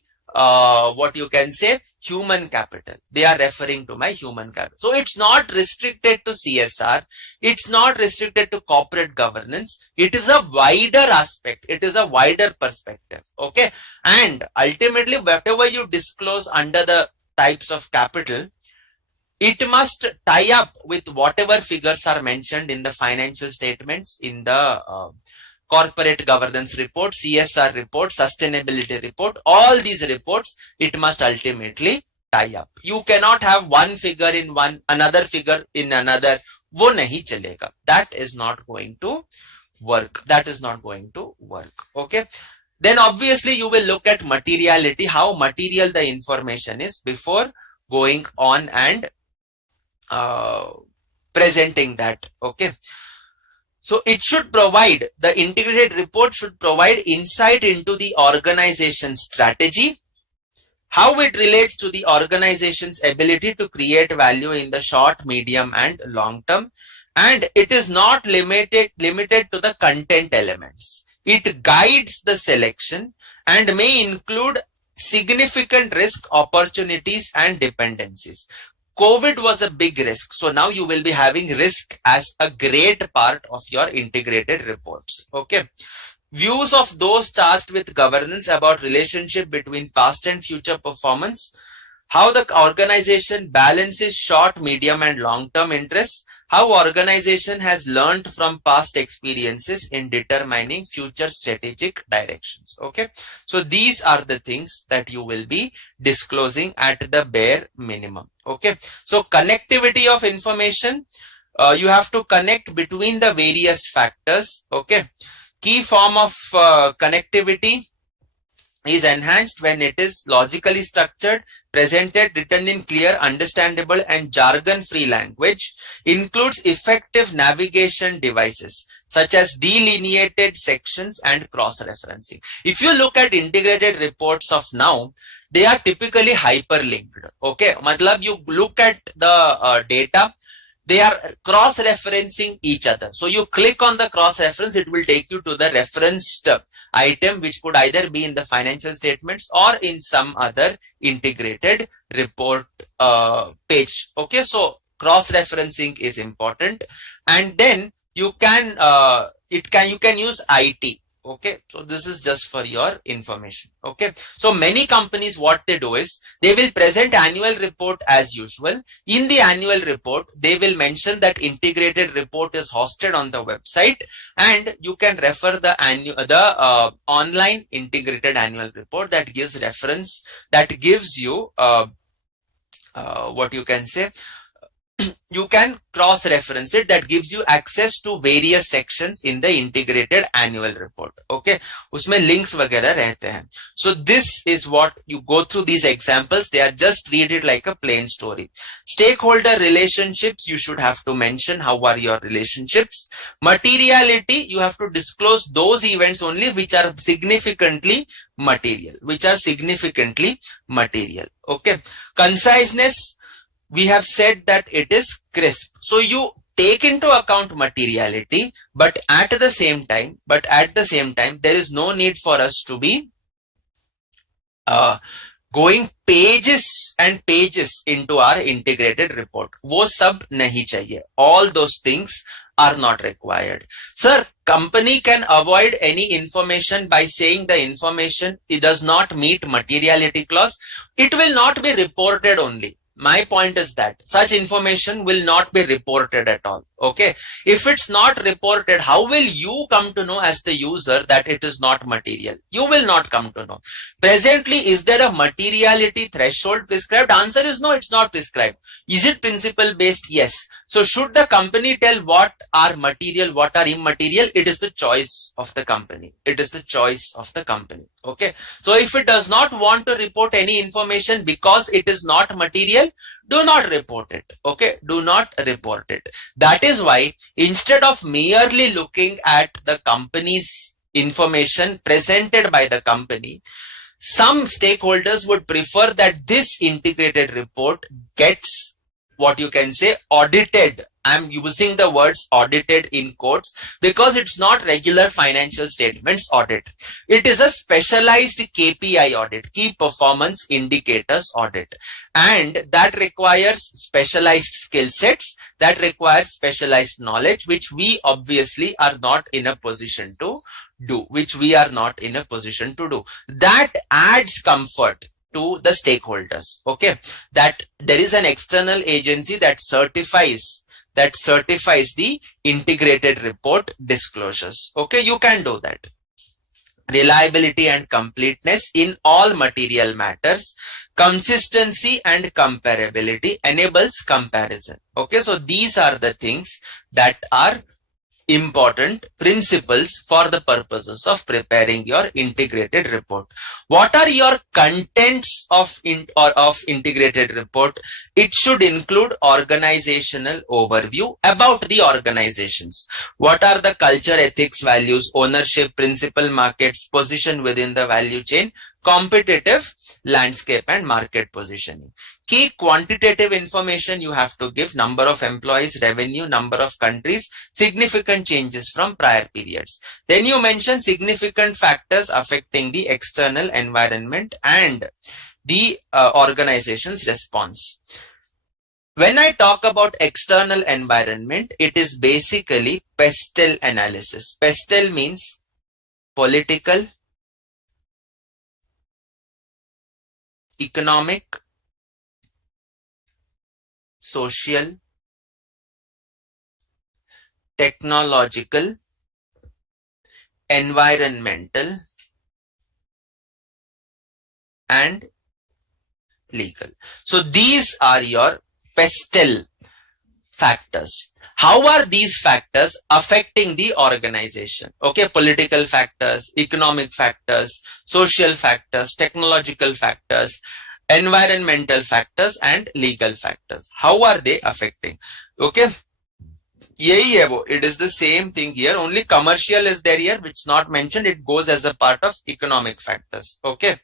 what you can say human capital. They are referring to my human capital. So it's not restricted to CSR. It's not restricted to corporate governance. It is a wider aspect. It is a wider perspective. Okay. And ultimately, whatever you disclose under the types of capital, it must tie up with whatever figures are mentioned in the financial statements, in the corporate governance report, CSR report, sustainability report. All these reports, it must ultimately tie up. You cannot have one figure in one, another figure in another. वो नहीं चलेगा. That is not going to work. That is not going to work. Okay. Then obviously you will look at materiality, how material the information is before going on and presenting that. Okay. So it should provide, the integrated report should provide insight into the organization's strategy, how it relates to the organization's ability to create value in the short, medium, and long term. And it is not limited to the content elements. It guides the selection and may include significant risk, opportunities, and dependencies. COVID was a big risk. So now you will be having risk as a great part of your integrated reports. Okay. Views of those charged with governance about relationship between past and future performance, how the organization balances short, medium, and long-term interests, how organization has learned from past experiences in determining future strategic directions. Okay. So these are the things that you will be disclosing at the bare minimum. Okay. So connectivity of information, you have to connect between the various factors. Okay. Key form of connectivity is enhanced when it is logically structured, presented, written in clear, understandable, and jargon-free language, includes effective navigation devices such as delineated sections and cross-referencing. If you look at integrated reports of now, they are typically hyperlinked. Okay, matlab you look at the data, they are cross-referencing each other. So you click on the cross-reference, it will take you to the referenced item, which could either be in the financial statements or in some other integrated report page. Okay, so cross-referencing is important. And then you can, you can use IT. Okay, so this is just for your information. Okay, so many companies, what they do is they will present annual report as usual. In the annual report, they will mention that integrated report is hosted on the website, and you can refer the online integrated annual report that gives reference, that gives you what you can say. You can cross-reference it, that gives you access to various sections in the integrated annual report. Okay, उसमें links वगैरह रहते हैं. So this is what you go through these examples. They are just read it like a plain story. Stakeholder relationships, you should have to mention how are your relationships. Materiality, you have to disclose those events only which are significantly material, Okay, conciseness, we have said that it is crisp. So you take into account materiality, but at the same time, there is no need for us to be going pages and pages into our integrated report. वो सब नहीं चाहिए. All those things are not required. Sir, company can avoid any information by saying the information, it does not meet materiality clause. It will not be reported only. My point is that such information will not be reported at all. Okay, if it's not reported, how will you come to know as the user that it is not material? You will not come to know. Presently, is there a materiality threshold prescribed? Answer is no, it's not prescribed. Is it principle based? Yes. So should the company tell what are material, what are immaterial? It is the choice of the company. It is the choice of the company. Okay. So if it does not want to report any information because it is not material, do not report it. Okay, do not report it. That is why instead of merely looking at the company's information presented by the company, some stakeholders would prefer that this integrated report gets, what you can say, audited. I'm using the words audited in quotes because it's not regular financial statements audit. It is a specialized KPI audit, key performance indicators audit. And that requires specialized skill sets, that requires specialized knowledge, which we obviously are not in a position to do, That adds comfort to the stakeholders. Okay, that there is an external agency that certifies the integrated report disclosures. Okay, you can do that. reliability and completeness in all material matters, consistency and comparability, enables comparison. Okay, so these are the things that are important principles for the purposes of preparing your integrated report. What are your contents of integrated report? It should include organizational overview about the organizations. What are the culture, ethics, values, ownership, principal markets, position within the value chain, competitive landscape and market positioning. Key quantitative information you have to give: number of employees, revenue, number of countries, significant changes from prior periods. Then you mention significant factors affecting the external environment and the organization's response. When I talk about external environment, it is basically Pastel analysis. Pastel means political, economic, social, technological, environmental, and legal. So these are your Pastel factors. How are these factors affecting the organization? Okay, political factors, economic factors, social factors, technological factors, environmental factors and legal factors. How are they affecting? Okay, it is the same thing here, only commercial is there here, which is not mentioned. It goes as a part of economic factors. Okay,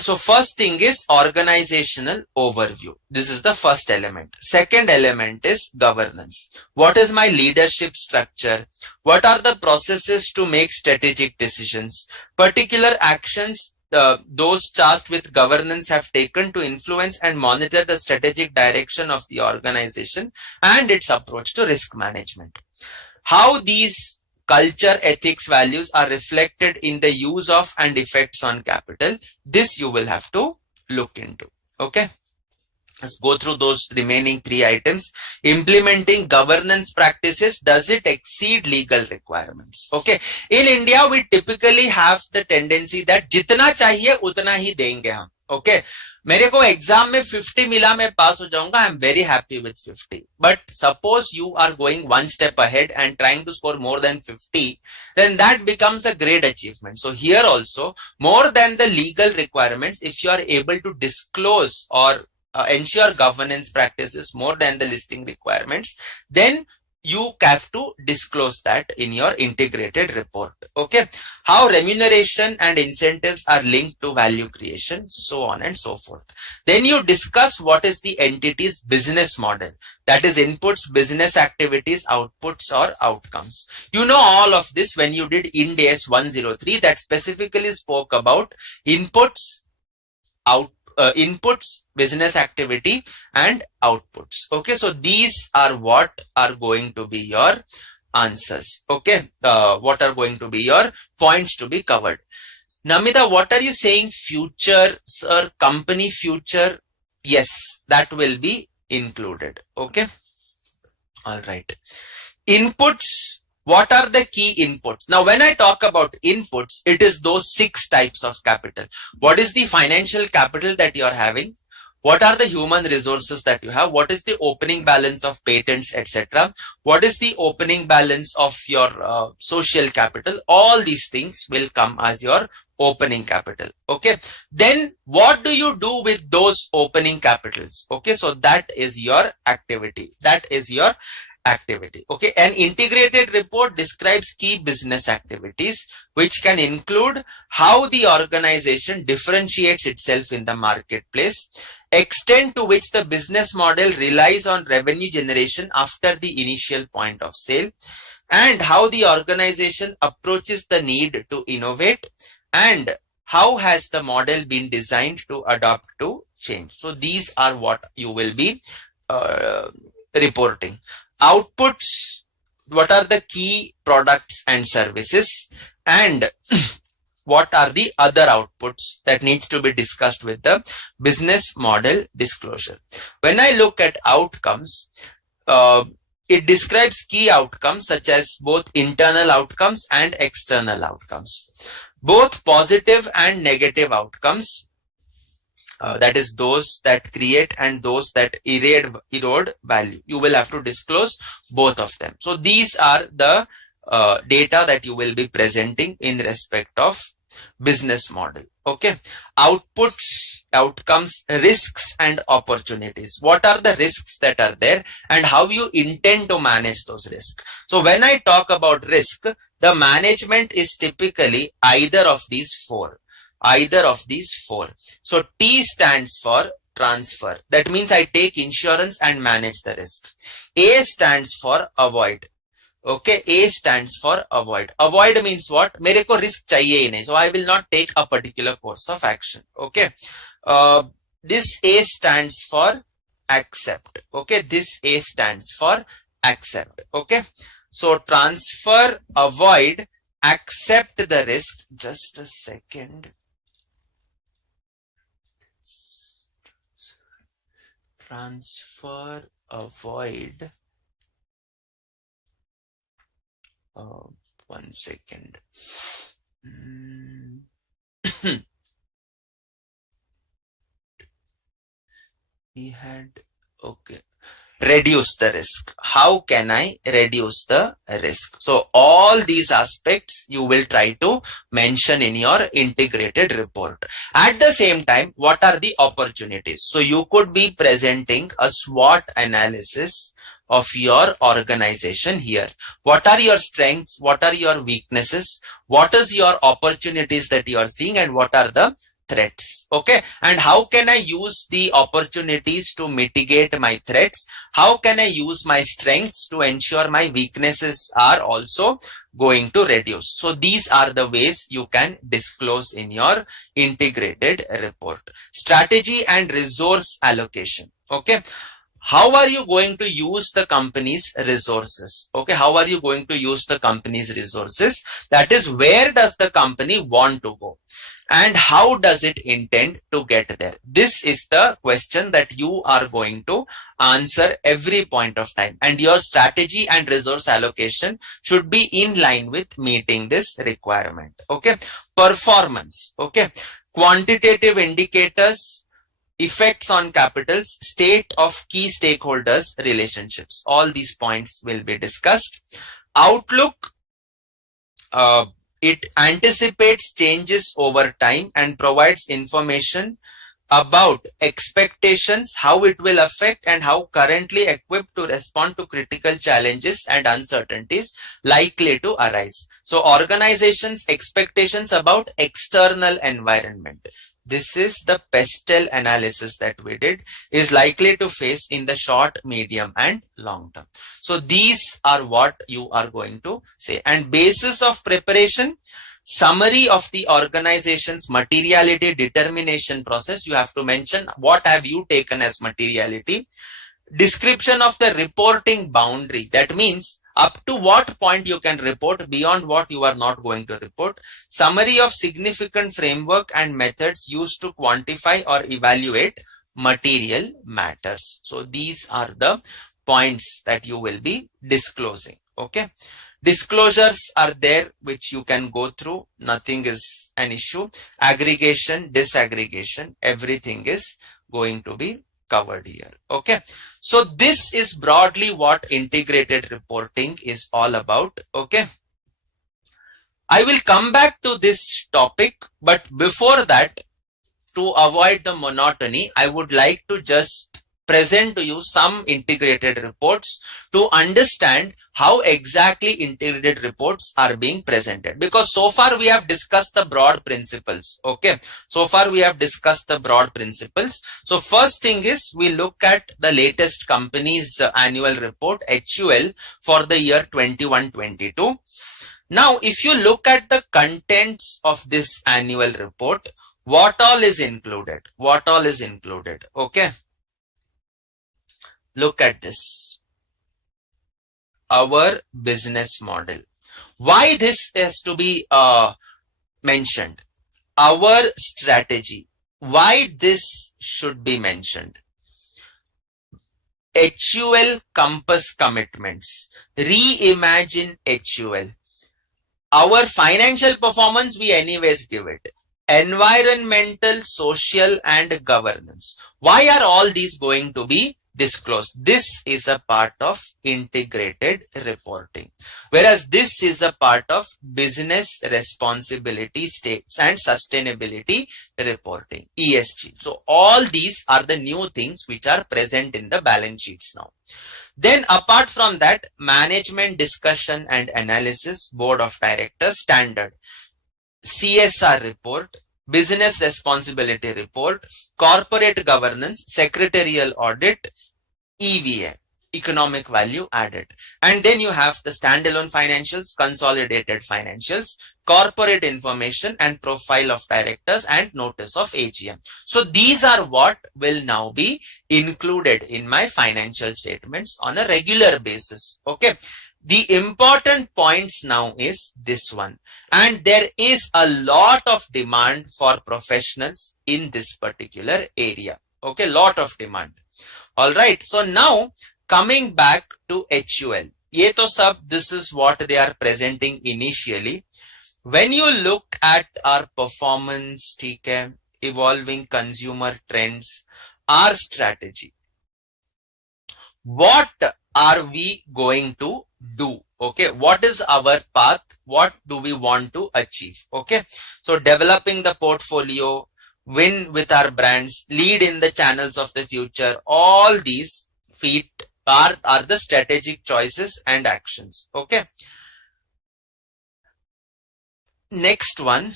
so first thing is organizational overview. This is the first element. Second element is governance. What is my leadership structure? What are the processes to make strategic decisions? Particular actions those charged with governance have taken to influence and monitor the strategic direction of the organization and its approach to risk management. How these culture, ethics, values are reflected in the use of and effects on capital, this you will have to look into. Okay, let's go through those remaining three items. Implementing governance practices, does it exceed legal requirements? Okay, in India we typically have the tendency that jitna chahiye utna hi denge hum. Okay, मेरे को exam में 50 मिला, मैं पास हो जाऊंगा, I am very happy with 50. But suppose you are going one step ahead and trying to score more than 50, then that becomes a great achievement. So here also, more than the legal requirements, if you are able to disclose or ensure governance practices more than the listing requirements, then you have to disclose that in your integrated report. Okay, how remuneration and incentives are linked to value creation, so on and so forth. Then you discuss what is the entity's business model, that is inputs, business activities, outputs or outcomes. You know all of this when you did Ind AS 103, that specifically spoke about inputs, inputs, business activity and outputs. Okay, so these are what are going to be your answers. Okay, what are going to be your points to be covered. Namita, what are you saying? Future, sir, company future? Yes, that will be included. Okay, all right. Inputs. What are the key inputs? Now, when I talk about inputs, it is those 6 types of capital. What is the financial capital that you are having? What are the human resources that you have? What is the opening balance of patents, etc.? What is the opening balance of your social capital? All these things will come as your opening capital. Okay, then what do you do with those opening capitals? Okay, so that is your activity. That is your activity. Okay, an integrated report describes key business activities which can include how the organization differentiates itself in the marketplace, extent to which the business model relies on revenue generation after the initial point of sale, and how the organization approaches the need to innovate, and how has the model been designed to adapt to change. So these are what you will be reporting. Outputs, what are the key products and services, and what are the other outputs that needs to be discussed with the business model disclosure. When I look at outcomes, It describes key outcomes such as both internal outcomes and external outcomes. Both positive and negative outcomes, that is those that create and those that erode value. You will have to disclose both of them. So these are the data that you will be presenting in respect of business model. Okay. Outputs, outcomes, risks and opportunities. What are the risks that are there and how you intend to manage those risks? So when I talk about risk, the management is typically either of these four. So T stands for transfer. That means I take insurance and manage the risk. A stands for avoid. Okay, A stands for avoid. Avoid means what? मेरे को risk चाहिए ही नहीं. So I will not take a particular course of action. Okay. This A stands for accept. Okay. This A stands for accept. Okay. So transfer, avoid, accept the risk. Just a second. Transfer, avoid. 1 second. We had, okay. Reduce the risk. How can I reduce the risk? So all these aspects you will try to mention in your integrated report. At the same time, what are the opportunities? So you could be presenting a SWOT analysis of your organization here. What are your strengths? What are your weaknesses? What is your opportunities that you are seeing and what are the threats? Okay. And how can I use the opportunities to mitigate my threats? How can I use my strengths to ensure my weaknesses are also going to reduce? So these are the ways you can disclose in your integrated report. Strategy and resource allocation. Okay. How are you going to use the company's resources? Okay, how are you going to use the company's resources? That is, where does the company want to go? And how does it intend to get there? This is the question that you are going to answer every point of time. And your strategy and resource allocation should be in line with meeting this requirement. Okay, performance. Okay, quantitative indicators, effects on capitals, state of key stakeholders relationships. All these points will be discussed. Outlook, it anticipates changes over time and provides information about expectations, how it will affect and how currently equipped to respond to critical challenges and uncertainties likely to arise. So organizations' expectations about external environment. This is the Pastel analysis that we did, is likely to face in the short, medium and long term. So these are what you are going to say. And basis of preparation, summary of the organization's materiality determination process. You have to mention what have you taken as materiality. Description of the reporting boundary. That means up to what point you can report, beyond what you are not going to report. Summary of significant framework and methods used to quantify or evaluate material matters. So these are the points that you will be disclosing. Okay. Disclosures are there which you can go through. Nothing is an issue. Aggregation, disaggregation, everything is going to be covered here. Okay. So this is broadly what integrated reporting is all about. Okay. I will come back to this topic, but before that, to avoid the monotony, I would like to just present to you some integrated reports to understand how exactly integrated reports are being presented. Because so far we have discussed the broad principles. Okay. So far we have discussed the broad principles. So first thing is we look at the latest company's annual report, HUL, for the year 21-22. Now, if you look at the contents of this annual report, what all is included? What all is included? Okay. Look at this. Our business model. Why this has to be mentioned? Our strategy. Why this should be mentioned? HUL compass commitments. Reimagine HUL. Our financial performance, we anyways give it. Environmental, social, and governance. Why are all these going to be disclosed? This is a part of integrated reporting, whereas this is a part of business responsibility states and sustainability reporting, ESG. So all these are the new things which are present in the balance sheets now. Then apart from that, management discussion and analysis, board of directors standard, CSR report, business responsibility report, corporate governance, secretarial audit, EVA, economic value added. And then you have the standalone financials, consolidated financials, corporate information and profile of directors and notice of AGM. So these are what will now be included in my financial statements on a regular basis. Okay. The important points now is this one, and there is a lot of demand for professionals in this particular area. Okay, lot of demand. All right. So now coming back to HUL, ye to sab, this is what they are presenting initially. When you look at our performance, TK, evolving consumer trends, our strategy, what are we going to do? Okay, what is our path? What do we want to achieve? Okay, so developing the portfolio, win with our brands, lead in the channels of the future, all these feet are the strategic choices and actions. Okay, next one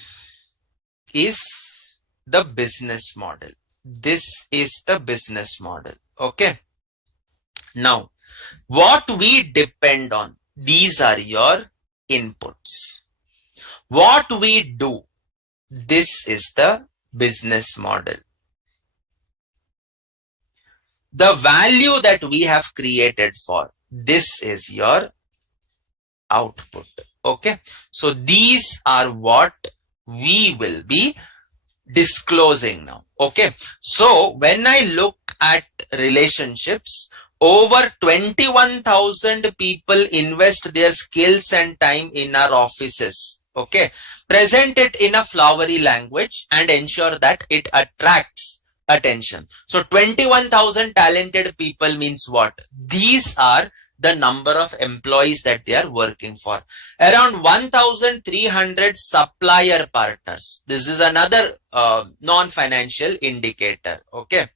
is the business model. This is the business model. Okay, now what we depend on, these are your inputs. What we do, this is the business model. The value that we have created for, this is your output. Okay, so these are what we will be disclosing now. Okay, so when I look at relationships, over 21,000 people invest their skills and time in our offices. Okay, present it in a flowery language and ensure that it attracts attention. So 21,000 talented people means what? These are the number of employees that they are working for. Around 1,300 supplier partners. This is another non-financial indicator. Okay,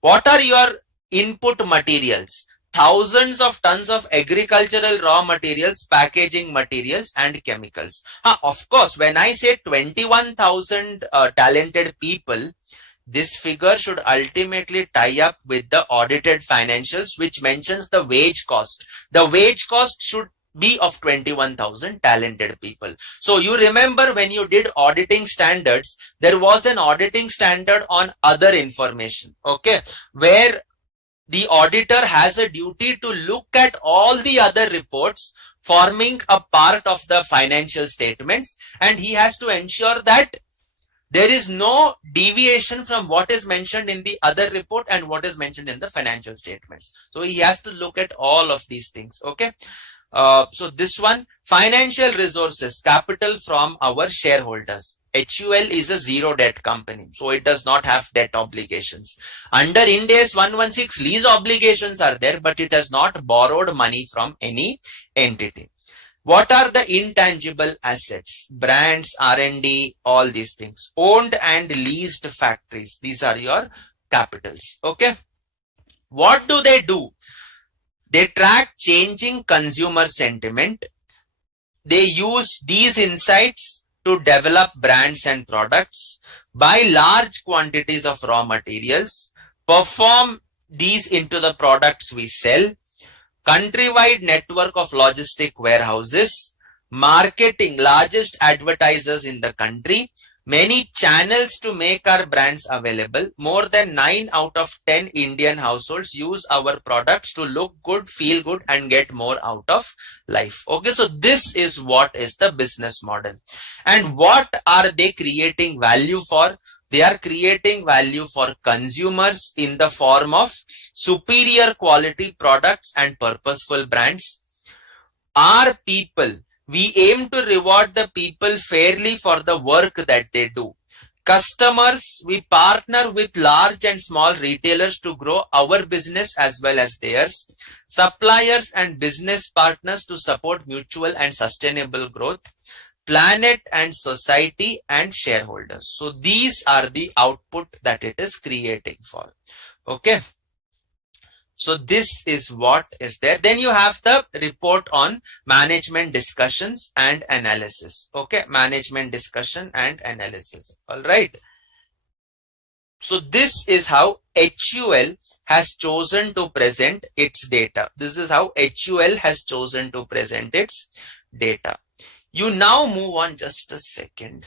what are your input materials? Thousands of tons of agricultural raw materials, packaging materials and chemicals. Of course, when I say 21,000 talented people, this figure should ultimately tie up with the audited financials, which mentions the wage cost. The wage cost should be of 21,000 talented people. So you remember when you did auditing standards, there was an auditing standard on other information. Okay, where the auditor has a duty to look at all the other reports forming a part of the financial statements, and he has to ensure that there is no deviation from what is mentioned in the other report and what is mentioned in the financial statements. So he has to look at all of these things. Okay. So this one, financial resources, capital from our shareholders. HUL is a zero debt company, so it does not have debt obligations. Under Ind AS 116, lease obligations are there, but it has not borrowed money from any entity. What are the intangible assets? Brands, R&D, all these things. Owned and leased factories. These are your capitals. Okay. What do? They track changing consumer sentiment. They use these insights to develop brands and products, buy large quantities of raw materials, perform these into the products we sell, countrywide network of logistic warehouses, marketing, largest advertisers in the country, many channels to make our brands available. More than 9 out of 10 Indian households use our products to look good, feel good, and get more out of life. Okay, so this is what is the business model. And what are they creating value for? They are creating value for consumers in the form of superior quality products and purposeful brands. Our people, we aim to reward the people fairly for the work that they do. Customers, we partner with large and small retailers to grow our business as well as theirs. Suppliers and business partners to support mutual and sustainable growth. Planet and society and shareholders. So these are the output that it is creating for. Okay. So this is what is there. Then you have the report on management discussions and analysis. Okay, management discussion and analysis. All right. So this is how HUL has chosen to present its data. This is how HUL has chosen to present its data. You now move on. Just a second.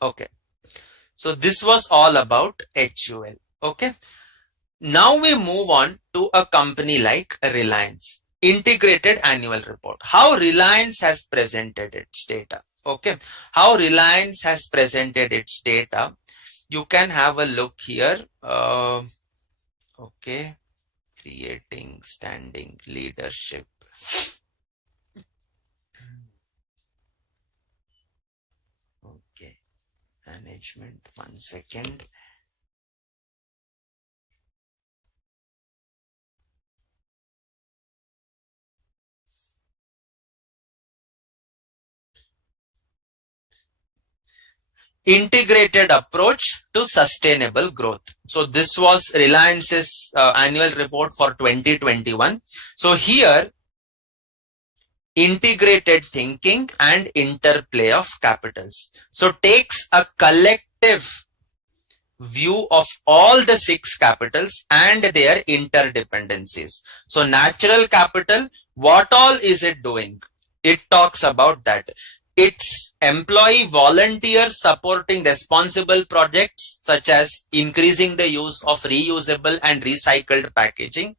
Okay. So this was all about HUL. Okay. Now we move on to a company like Reliance. Integrated annual report. How Reliance has presented its data. Okay. How Reliance has presented its data. You can have a look here. Okay. Creating standing leadership. Okay. Management. 1 second. Integrated approach to sustainable growth. So this was Reliance's annual report for 2021. So here, integrated thinking and interplay of capitals. So takes a collective view of all the 6 capitals and their interdependencies. So natural capital, what all is it doing? It talks about that. It's employee volunteers supporting responsible projects such as increasing the use of reusable and recycled packaging,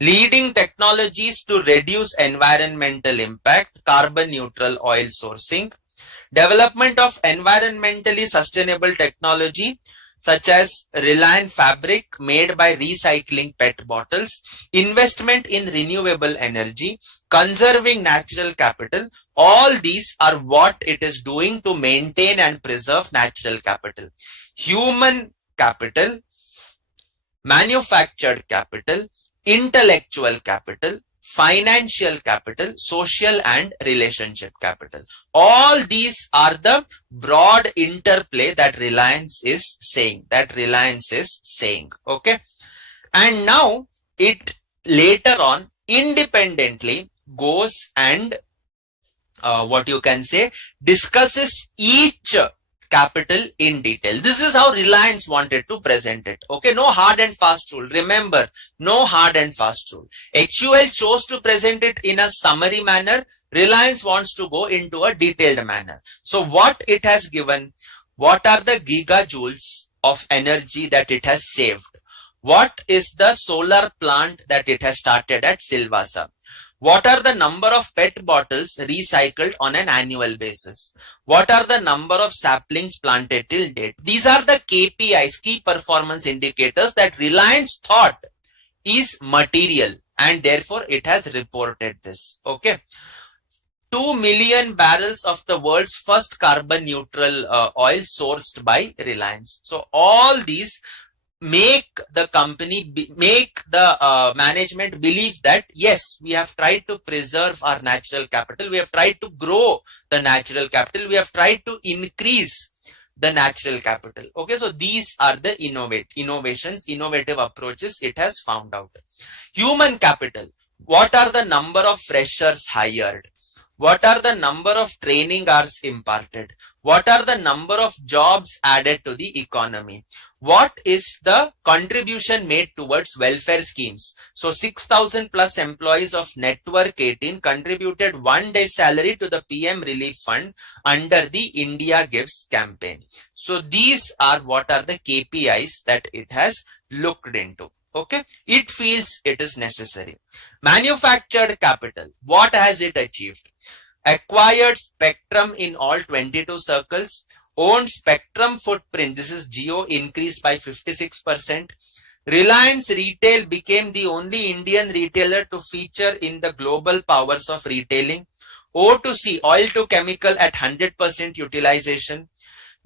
leading technologies to reduce environmental impact, carbon neutral oil sourcing, development of environmentally sustainable technology such as Reliant fabric made by recycling PET bottles, investment in renewable energy, conserving natural capital. All these are what it is doing to maintain and preserve natural capital. Human capital, manufactured capital, intellectual capital, financial capital, social and relationship capital. All these are the broad interplay that Reliance is saying. Okay. And now it later on independently goes and discusses each capital in detail. This is how Reliance wanted to present it. Okay, no hard and fast rule. Remember, no hard and fast rule. HUL chose to present it in a summary manner. Reliance wants to go into a detailed manner. So what it has given, what are the gigajoules of energy that it has saved? What is the solar plant that it has started at Silvassa? What are the number of PET bottles recycled on an annual basis? What are the number of saplings planted till date? These are the KPIs, key performance indicators that Reliance thought is material and therefore it has reported this. Okay. 2 million barrels of the world's first carbon neutral oil sourced by Reliance. So all these make the company, make the management believe that yes, we have tried to preserve our natural capital, we have tried to grow the natural capital, we have tried to increase the natural capital. Okay, so these are the innovative approaches it has found out. Human capital, what are the number of freshers hired? What are the number of training hours imparted? What are the number of jobs added to the economy? What is the contribution made towards welfare schemes? So 6,000 plus employees of Network 18 contributed 1 day salary to the PM Relief Fund under the India Gives campaign. So these are what are the KPIs that it has looked into. Okay, it feels it is necessary. Manufactured capital, what has it achieved? acquired spectrum in all 22 circles, owned spectrum footprint, this is Jio, increased by 56%. Reliance Retail became the only Indian retailer to feature in the global powers of retailing. O2C, oil to chemical, at 100% utilization.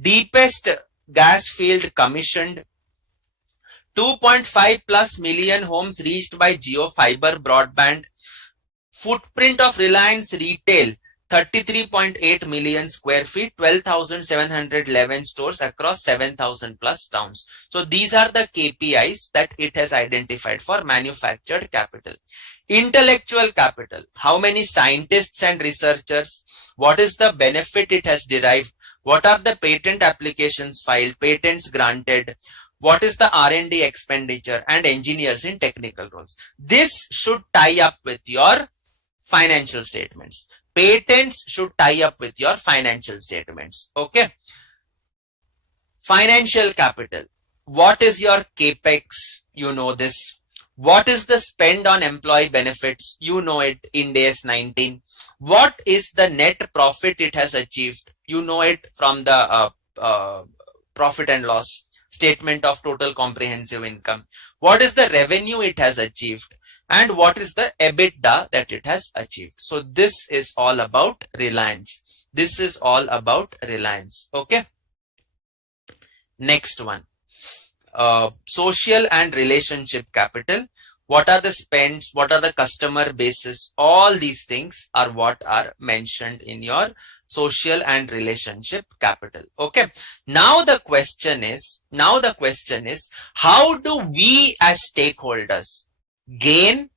Deepest gas field commissioned. 2.5 plus million homes reached by Jio fiber broadband. Footprint of Reliance Retail, 33.8 million square feet, 12,711 stores across 7,000 plus towns. So these are the KPIs that it has identified for manufactured capital. Intellectual capital, how many scientists and researchers, what is the benefit it has derived, what are the patent applications filed, patents granted, what is the R&D expenditure, and engineers in technical roles. This should tie up with your financial statements. Patents should tie up with your financial statements. Okay. Financial capital. What is your capex? You know this. What is the spend on employee benefits? You know it, in days 19. What is the net profit it has achieved? You know it from the profit and loss statement of total comprehensive income. What is the revenue it has achieved? And what is the EBITDA that it has achieved? So this is all about Reliance. This is all about Reliance. Okay. Next one. Social and relationship capital. What are the spends? What are the customer bases? All these things are what are mentioned in your social and relationship capital. Okay. Now the question is, how do we as stakeholders gain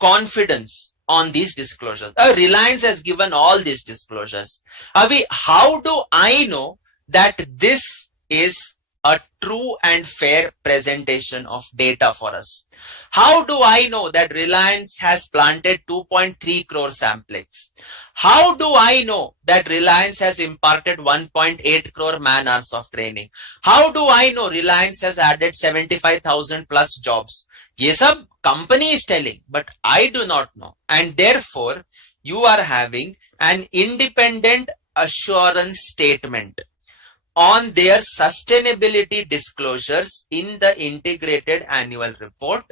confidence on these disclosures? Reliance has given all these disclosures. How do I know that this is a true and fair presentation of data for us? How do I know that Reliance has planted 2.3 crore samplings? How do I know that Reliance has imparted 1.8 crore man hours of training? How do I know Reliance has added 75,000 plus jobs? Ye sab company is telling, but I do not know. And therefore, you are having an independent assurance statement on their sustainability disclosures in the integrated annual report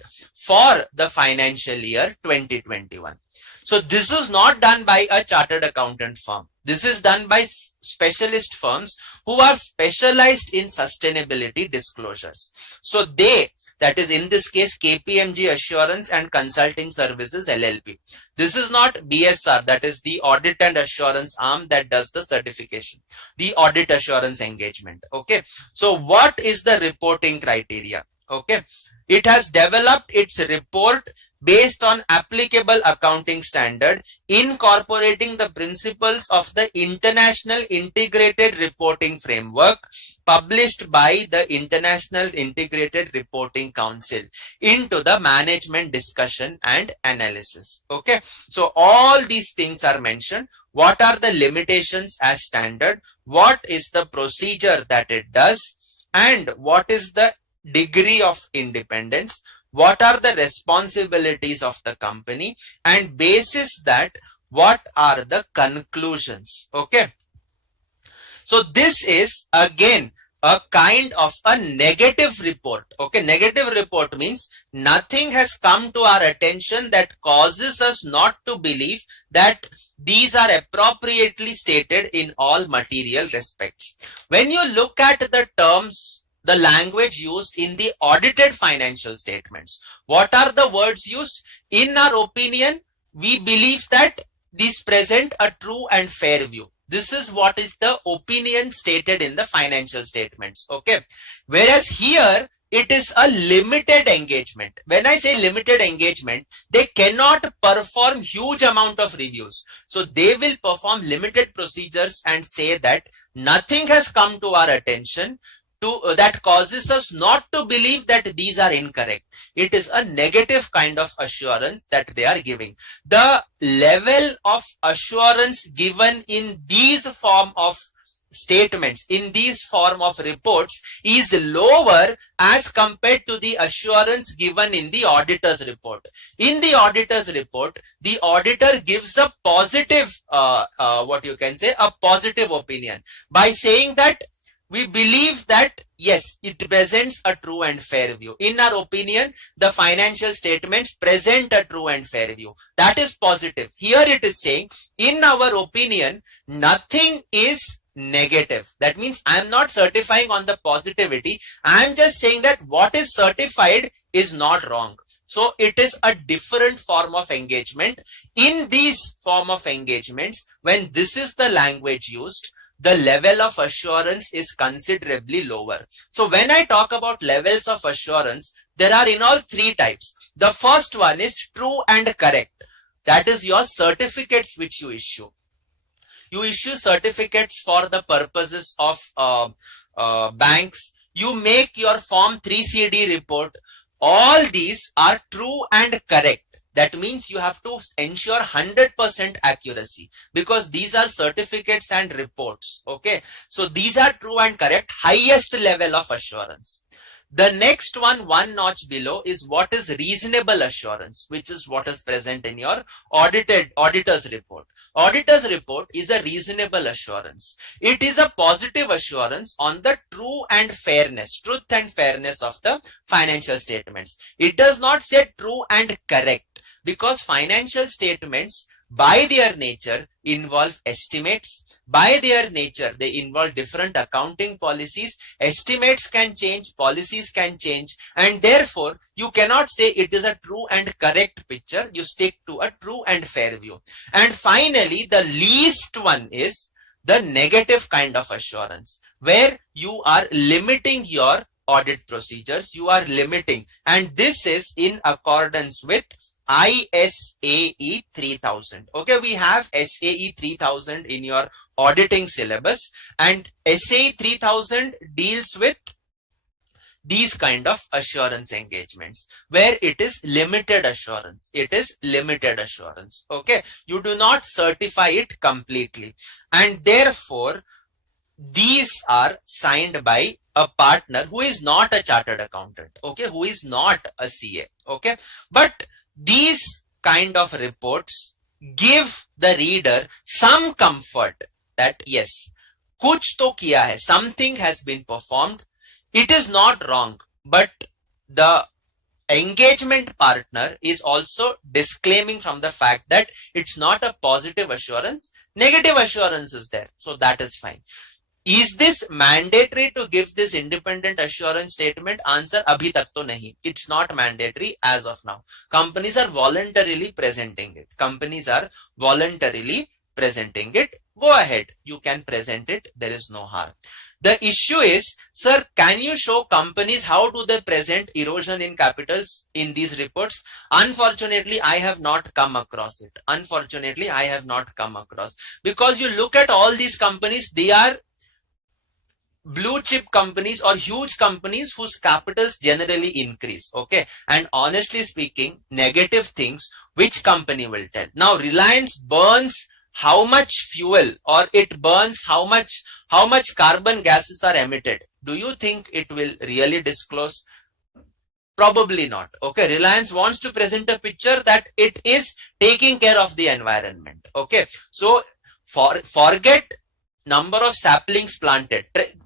for the financial year 2021. So this is not done by a chartered accountant firm. This is done by specialist firms who are specialized in sustainability disclosures. So they, that is in this case KPMG Assurance and Consulting Services LLP. This is not BSR, that is the audit and assurance arm that does the certification, the audit assurance engagement. Okay. So what is the reporting criteria? Okay. It has developed its report based on applicable accounting standard, incorporating the principles of the International Integrated Reporting Framework published by the International Integrated Reporting Council into the management discussion and analysis. Okay. So all these things are mentioned. What are the limitations as standard? What is the procedure that it does? And what is the degree of independence? What are the responsibilities of the company? And basis that, what are the conclusions? Okay. So this is again a kind of a negative report. Okay. Negative report means nothing has come to our attention that causes us not to believe that these are appropriately stated in all material respects. When you look at the terms, the language used in the audited financial statements, what are the words used? In our opinion, we believe that these present a true and fair view. This is what is the opinion stated in the financial statements. Okay. Whereas here, it is a limited engagement. When I say limited engagement, they cannot perform huge amount of reviews. So they will perform limited procedures and say that nothing has come to our attention that causes us not to believe that these are incorrect. It is a negative kind of assurance that they are giving. The level of assurance given in these form of statements in these form of reports is lower as compared to the assurance given in the auditor's report. In the auditor's report, the auditor gives a positive, what you can say, a positive opinion by saying that we believe that yes, it presents a true and fair view. In our opinion, the financial statements present a true and fair view. That is positive. Here it is saying, in our opinion, nothing is negative. That means I'm not certifying on the positivity. I'm just saying that what is certified is not wrong. So it is a different form of engagement. In these form of engagements, when this is the language used, the level of assurance is considerably lower. So when I talk about levels of assurance, there are in all three types. The first one is true and correct. That is your certificates which you issue. You issue certificates for the purposes of banks. You make your Form 3CD report. All these are true and correct. That means you have to ensure 100% accuracy because these are certificates and reports. Okay. So these are true and correct, highest level of assurance. The next one notch below is what is reasonable assurance, which is what is present in your auditor's report. Auditor's report is a reasonable assurance. It is a positive assurance on the truth and fairness of the financial statements. It does not say true and correct because financial statements by their nature involve estimates. By their nature, they involve different accounting policies. Estimates can change, policies can change, and therefore you cannot say it is a true and correct picture. You stick to a true and fair view. And finally, the least one is the negative kind of assurance, where you are limiting your audit procedures. You are limiting, and this is in accordance with ISAE 3000. Okay, we have SAE 3000 in your auditing syllabus, and SAE 3000 deals with these kind of assurance engagements where it is limited assurance. It is limited assurance. Okay, you do not certify it completely, and therefore these are signed by a partner who is not a chartered accountant. Okay, who is not a CA. Okay, but these kind of reports give the reader some comfort that yes, kuch to kiya hai, something has been performed. It is not wrong, but the engagement partner is also disclaiming from the fact that it's not a positive assurance, negative assurance is there. So that is fine. Is this mandatory to give this independent assurance statement? Answer, abhi tak to nahi. It's not mandatory as of now. Companies are voluntarily presenting it. Companies are voluntarily presenting it. Go ahead. You can present it. There is no harm. The issue is, sir, can you show companies how do they present erosion in capitals in these reports? Unfortunately, I have not come across it. Unfortunately, I have not come across. Because you look at all these companies, they are blue chip companies or huge companies whose capitals generally increase. Okay, and honestly speaking, negative things, which company will tell? Now Reliance burns how much fuel, or it burns how much carbon gases are emitted. Do you think it will really disclose? Probably not. Okay, Reliance wants to present a picture that it is taking care of the environment. Okay, so forget number of saplings planted.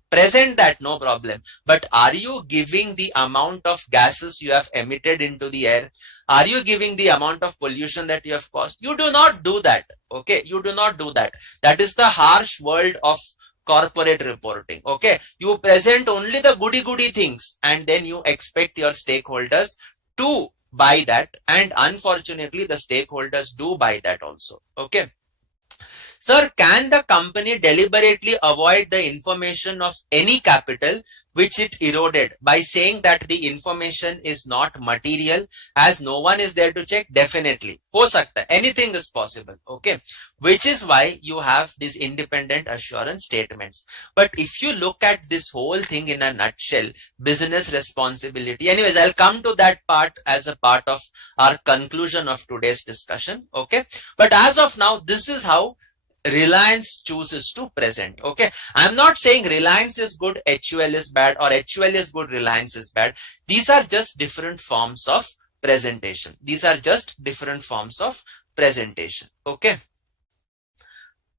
Present that, no problem. But are you giving the amount of gases you have emitted into the air? Are you giving the amount of pollution that you have caused? You do not do that. Okay, you do not do that. That is the harsh world of corporate reporting. Okay, you present only the goody things, and then you expect your stakeholders to buy that. And unfortunately, the stakeholders do buy that also. Okay. Sir, can the company deliberately avoid the information of any capital which it eroded by saying that the information is not material as no one is there to check? Definitely. Ho sakta. Anything is possible. Okay. Which is why you have these independent assurance statements. But if you look at this whole thing in a nutshell, business responsibility. Anyways, I'll come to that part as a part of our conclusion of today's discussion. Okay. But as of now, this is how Reliance chooses to present. Okay, I'm not saying Reliance is good, HUL is bad, or HUL is good, Reliance is bad. These are just different forms of presentation. These are just different forms of presentation. Okay.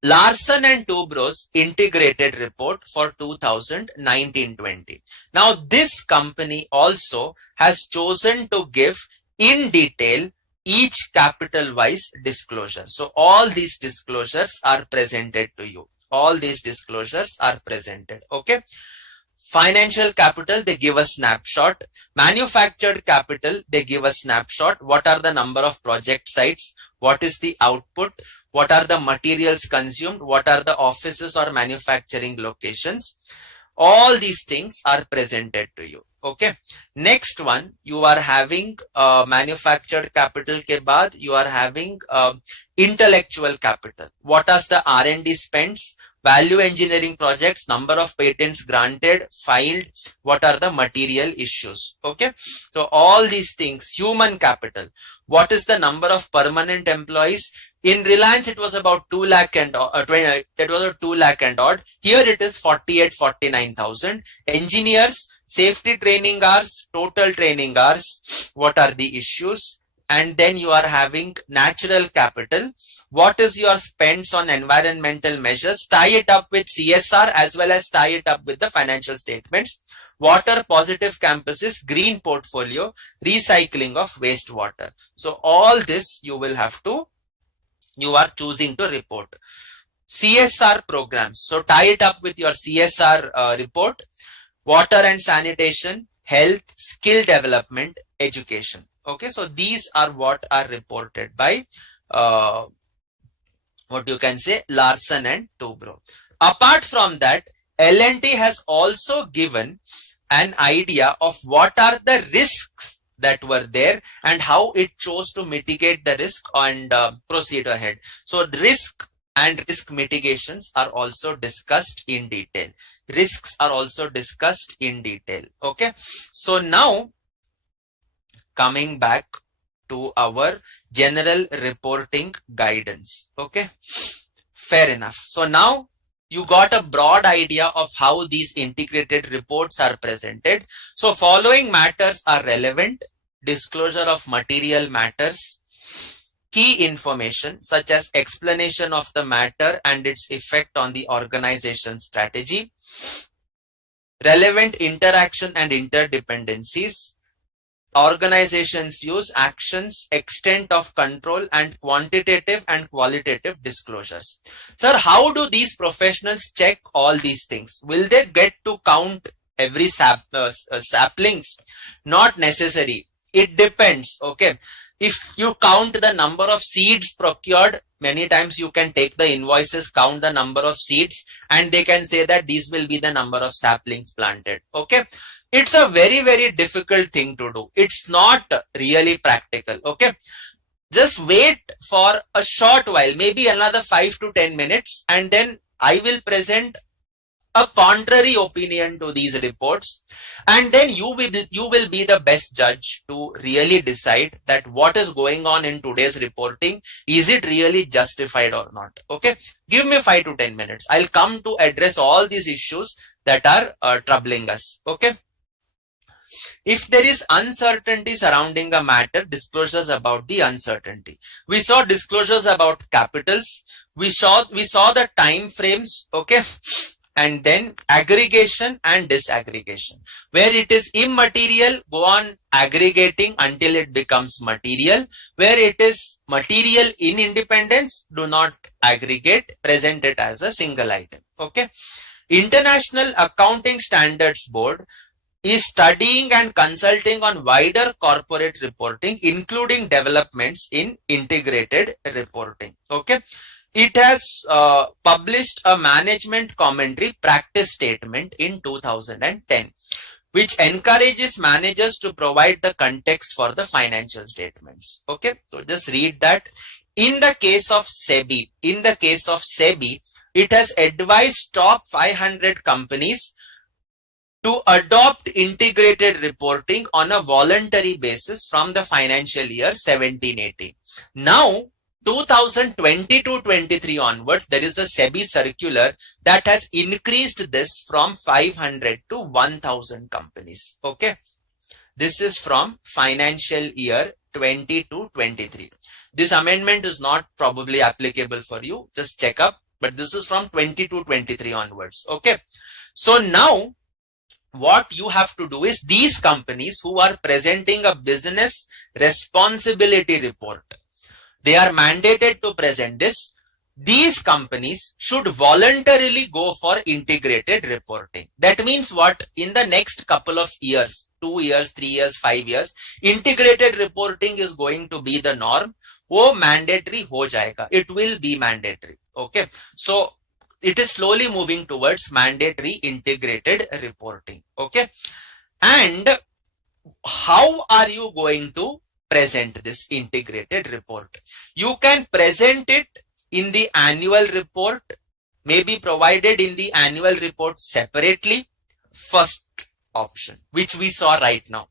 Larsen and Toubro's integrated report for 2019-20. Now, this company also has chosen to give in detail each capital-wise disclosure. So, all these disclosures are presented to you. All these disclosures are presented. Okay. Financial capital, they give a snapshot. Manufactured capital, they give a snapshot. What are the number of project sites? What is the output? What are the materials consumed? What are the offices or manufacturing locations? All these things are presented to you. Okay. Next one, you are having manufactured capital ke baad, you are having intellectual capital. What are the R&D spends? Value engineering projects, number of patents granted, filed, what are the material issues. Okay. So all these things. Human capital. What is the number of permanent employees? In Reliance, it was about 2 lakh and it was a 2 lakh and odd. Here it is 49,000. Engineers, safety training hours, total training hours. What are the issues? And then you are having natural capital. What is your spends on environmental measures? Tie it up with CSR as well as tie it up with the financial statements. Water positive campuses, green portfolio, recycling of wastewater. So all this you will have to, you are choosing to report. CSR programs. So tie it up with your CSR report. Water and sanitation, health, skill development, education. Okay, so these are what are reported by what you can say Larsen and Toubro. Apart from that, L&T has also given an idea of what are the risks that were there and how it chose to mitigate the risk and proceed ahead. So risk and risk mitigations are also discussed in detail. Risks are also discussed in detail. Okay, so now coming back to our general reporting guidance. Okay, fair enough. So now you got a broad idea of how these integrated reports are presented. So following matters are relevant: disclosure of material matters, key information such as explanation of the matter and its effect on the organization strategy, relevant interaction and interdependencies, organization's views, actions, extent of control, and quantitative and qualitative disclosures. Sir, how do these professionals check all these things? Will they get to count every saplings? Not necessary. It depends. Okay. If you count the number of seeds procured, many times you can take the invoices, count the number of seeds, and they can say that these will be the number of saplings planted. Okay. It's a very, very difficult thing to do. It's not really practical. Okay. Just wait for a short while, maybe another 5 to 10 minutes, and then I will present a contrary opinion to these reports, and then you will be the best judge to really decide that what is going on in today's reporting, is it really justified or not. Okay, give me 5 to 10 minutes. I'll come to address all these issues that are troubling us. Okay, if there is uncertainty surrounding a matter, disclosures about the uncertainty. We saw disclosures about capitals. We saw the time frames. Okay, and then aggregation and disaggregation. Where it is immaterial, go on aggregating until it becomes material. Where it is material in independence, do not aggregate, present it as a single item. Okay. International Accounting Standards Board is studying and consulting on wider corporate reporting, including developments in integrated reporting. Okay. It has published a management commentary practice statement in 2010, which encourages managers to provide the context for the financial statements. Okay, so just read that. In the case of SEBI, it has advised top 500 companies to adopt integrated reporting on a voluntary basis from the financial year 17-18. Now, 2022-23 onwards, there is a SEBI circular that has increased this from 500 to 1000 companies. Okay. This is from financial year 22-23. This amendment is not probably applicable for you. Just check up. But this is from 22-23 onwards. Okay. So now what you have to do is these companies who are presenting a business responsibility report, they are mandated to present this. These companies should voluntarily go for integrated reporting. That means what? In the next couple of years, 2 years, 3 years, 5 years, integrated reporting is going to be the norm. वो mandatory हो जाएगा. It will be mandatory. Okay. So it is slowly moving towards mandatory integrated reporting. Okay. And how are you going to present this integrated report? You can present it in the annual report, may be provided in the annual report separately. First option, which we saw right now.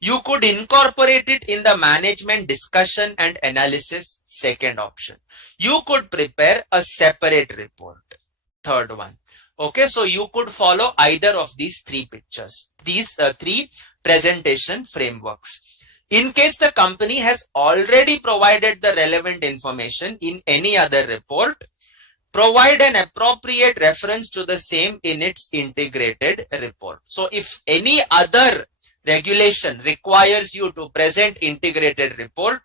You could incorporate it in the management discussion and analysis. Second option. You could prepare a separate report. Third one. Okay, so you could follow either of these three pictures, these three presentation frameworks. In case the company has already provided the relevant information in any other report, provide an appropriate reference to the same in its integrated report. So if any other regulation requires you to present integrated report,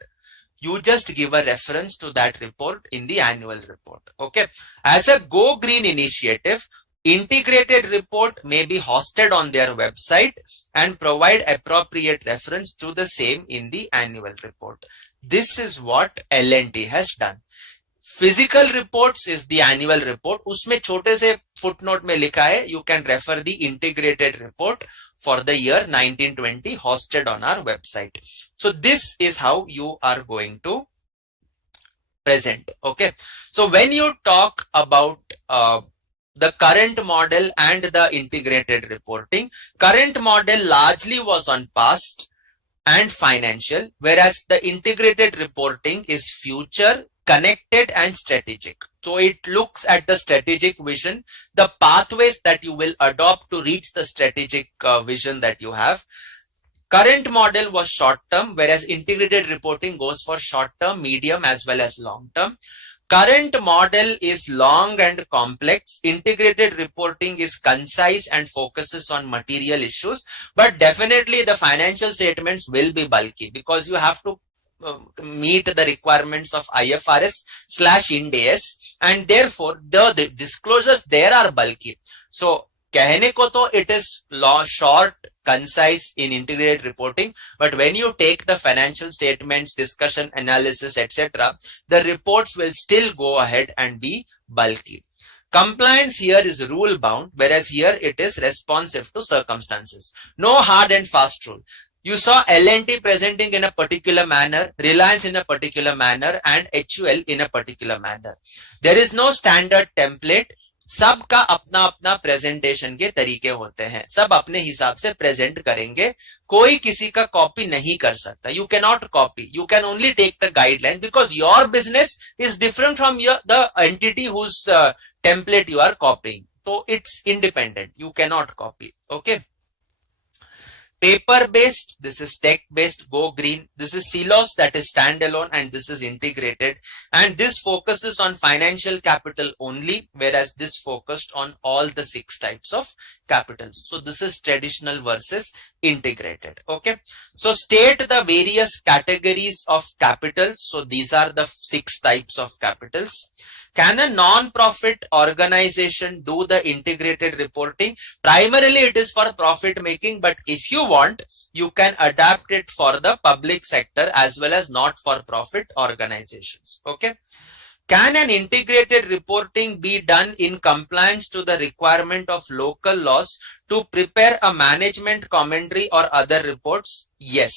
you just give a reference to that report in the annual report. Okay. As a Go Green initiative, integrated report may be hosted on their website and provide appropriate reference to the same in the annual report. This is what L&T has done. Physical reports is the annual report. उसमें छोटे से footnote में लिखा है, you can refer the integrated report for the year 1920 hosted on our website. So this is how you are going to present. Okay. So when you talk about the current model and the integrated reporting, current model largely was on past and financial, whereas the integrated reporting is future, connected and strategic. So it looks at the strategic vision, the pathways that you will adopt to reach the strategic vision that you have. Current model was short term, whereas integrated reporting goes for short term, medium as well as long term. Current model is long and complex. Integrated reporting is concise and focuses on material issues, but definitely the financial statements will be bulky because you have to meet the requirements of IFRS/Ind AS, and therefore the disclosures there are bulky. So कहने को तो it is short, concise in integrated reporting, but when you take the financial statements, discussion, analysis, etc., the reports will still go ahead and be bulky. Compliance here is rule bound, whereas here it is responsive to circumstances. No hard and fast rule. You saw L&T presenting in a particular manner, Reliance in a particular manner, and HUL in a particular manner. There is no standard template. सबका अपना अपना presentation के तरीके होते हैं, सब अपने हिसाब से प्रेजेंट करेंगे, कोई किसी का कॉपी नहीं कर सकता. You cannot copy. You can only take the guideline because your business is different from the entity whose template you are copying. So it's independent. You cannot copy. Okay. Paper based, this is tech based, Go Green. This is silos, that is standalone, and this is integrated. And this focuses on financial capital only, whereas this focused on all the 6 types of capitals. So this is traditional versus integrated. Okay. So state the various categories of capitals. So these are the 6 types of capitals. Can a non-profit organization do the integrated reporting? Primarily it is for profit making, but if you want, you can adapt it for the public sector as well as not for profit organizations. Okay. Can an integrated reporting be done in compliance to the requirement of local laws to prepare a management commentary or other reports? Yes.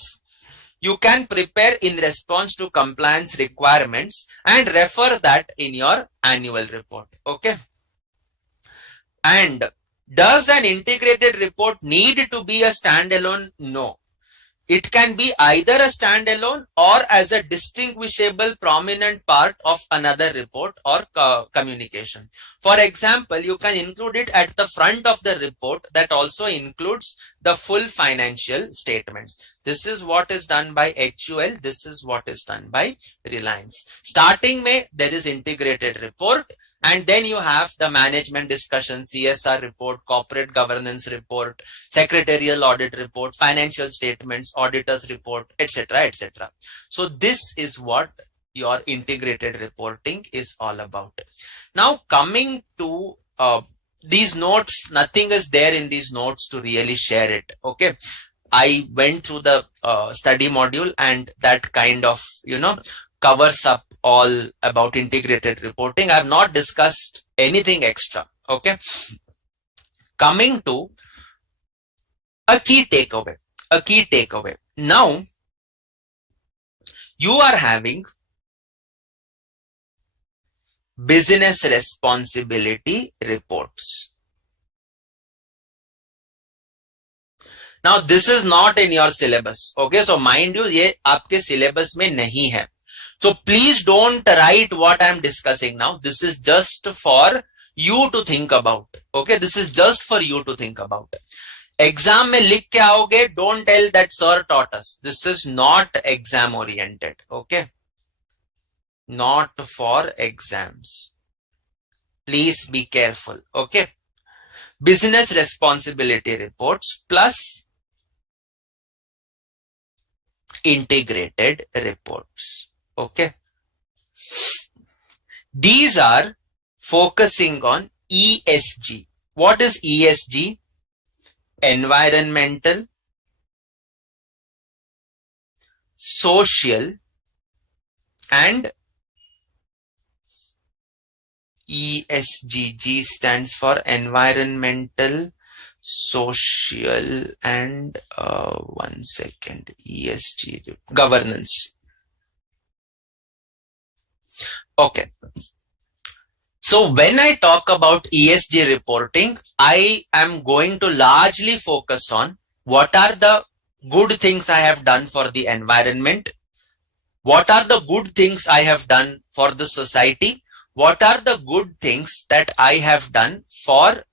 You can prepare in response to compliance requirements and refer that in your annual report. Okay. And does an integrated report need to be a standalone? No. It can be either a standalone or as a distinguishable prominent part of another report or communication. For example, you can include it at the front of the report that also includes the full financial statements. This is what is done by HUL. This is what is done by Reliance. Starting May, there is integrated report. And then you have the management discussion, CSR report, corporate governance report, secretarial audit report, financial statements, auditors report, etc., etc. So this is what your integrated reporting is all about. Now coming to these notes, nothing is there in these notes to really share it. Okay. I went through the study module and that kind of, covers up all about integrated reporting. I have not discussed anything extra. Okay. Coming to a key takeaway. Now, you are having business responsibility reports. Now, this is not in your syllabus. Okay. So, mind you, ये आपके syllabus में नहीं है. So please don't write what I am discussing now. This is just for you to think about. Okay, this is just for you to think about. Exam में लिख के आओगे, don't tell that sir taught us. This is not exam oriented. Okay, not for exams. Please be careful. Okay, business responsibility reports plus integrated reports. Okay. These are focusing on ESG. What is ESG? Environmental, social, and ESG. G stands for environmental, social, and one second, ESG, governance. Okay. So when I talk about ESG reporting, I am going to largely focus on what are the good things I have done for the environment, what are the good things I have done for the society, what are the good things that I have done for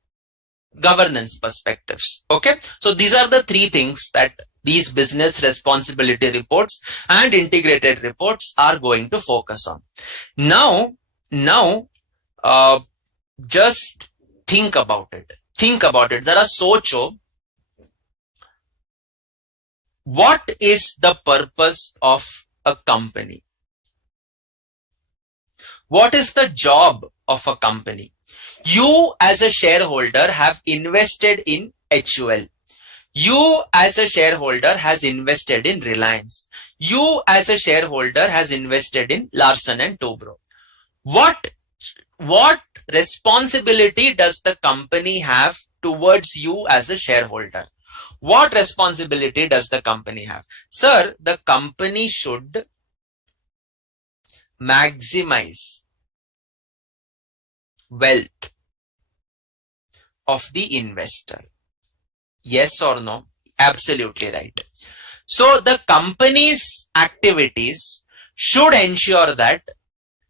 governance perspectives. Okay. So these are the three things that these business responsibility reports and integrated reports are going to focus on. Now, just think about it. Zara socho. What is the purpose of a company? What is the job of a company? You as a shareholder have invested in HUL. You as a shareholder has invested in Reliance. You as a shareholder has invested in Larsen and Toubro. What responsibility does the company have towards you as a shareholder? What responsibility does the company have? Sir, the company should maximize wealth of the investor. Yes or no? Absolutely right. So the company's activities should ensure that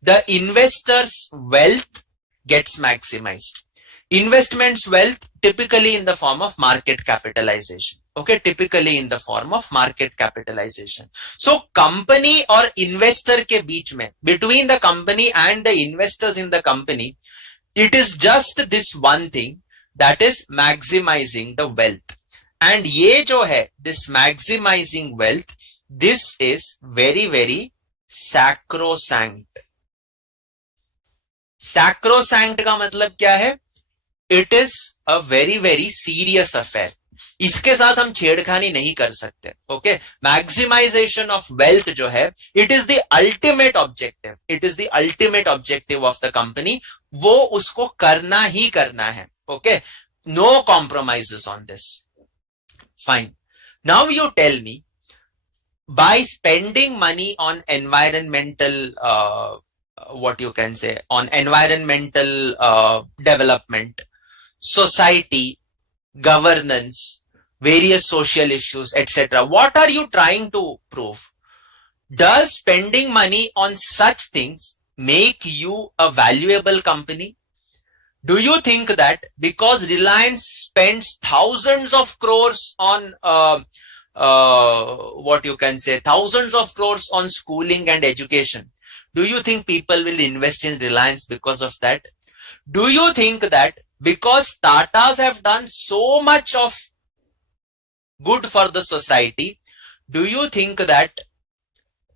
the investor's wealth gets maximized. Investment's wealth typically in the form of market capitalization. Okay, typically in the form of market capitalization. So company or investor ke beech mein, between the company and the investors in the company, it is just this one thing, that is maximizing the wealth. And ye jo hai, this maximizing wealth, this is very, very sacrosanct. Sacrosanct का मतलब क्या है? It is a very, very serious affair. इसके साथ हम छेड़खानी नहीं कर सकते. Okay, maximization of wealth जो है, it is the ultimate objective. It is the ultimate objective of the company. वो उसको करना ही करना है. Okay, no compromises on this. Fine. Now you tell me, by spending money on environmental, on environmental development, society, governance, various social issues, etc. What are you trying to prove? Does spending money on such things make you a valuable company? Do you think that because Reliance spends thousands of crores on what you can say, thousands of crores on schooling and education, do you think people will invest in Reliance because of that? Do you think that because Tatas have done so much of good for the society, do you think that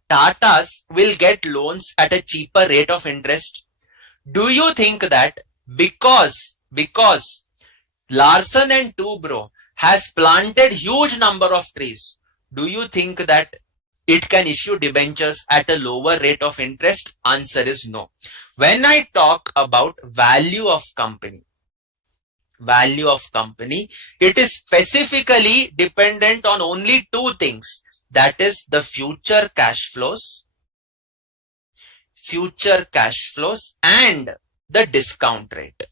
Tatas will get loans at a cheaper rate of interest? Do you think that because Larsen and Toubro has planted huge number of trees, do you think that it can issue debentures at a lower rate of interest? Answer is no. When I talk about value of company, it is specifically dependent on only two things. That is the future cash flows and the discount rate.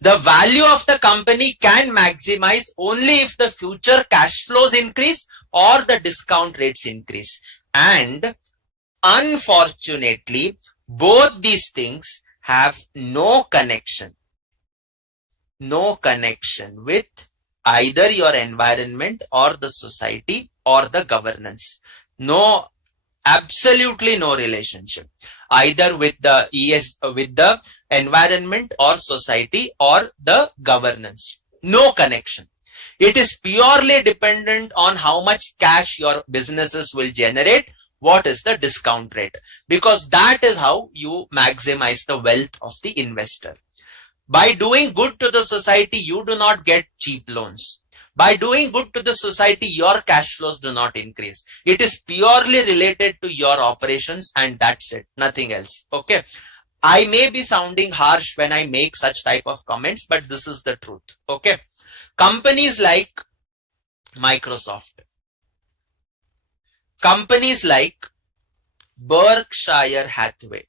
The value of the company can maximize only if the future cash flows increase or the discount rates increase. And unfortunately, both these things have no connection with either your environment or the society or the governance. No, absolutely no relationship either with the environment or society or the governance. No connection. It is purely dependent on how much cash your businesses will generate. What is the discount rate? Because that is how you maximize the wealth of the investor. By doing good to the society, you do not get cheap loans. By doing good to the society, your cash flows do not increase. It is purely related to your operations, and that's it, nothing else. Okay. I may be sounding harsh when I make such type of comments, but this is the truth. Okay. Companies like Microsoft, companies like Berkshire Hathaway.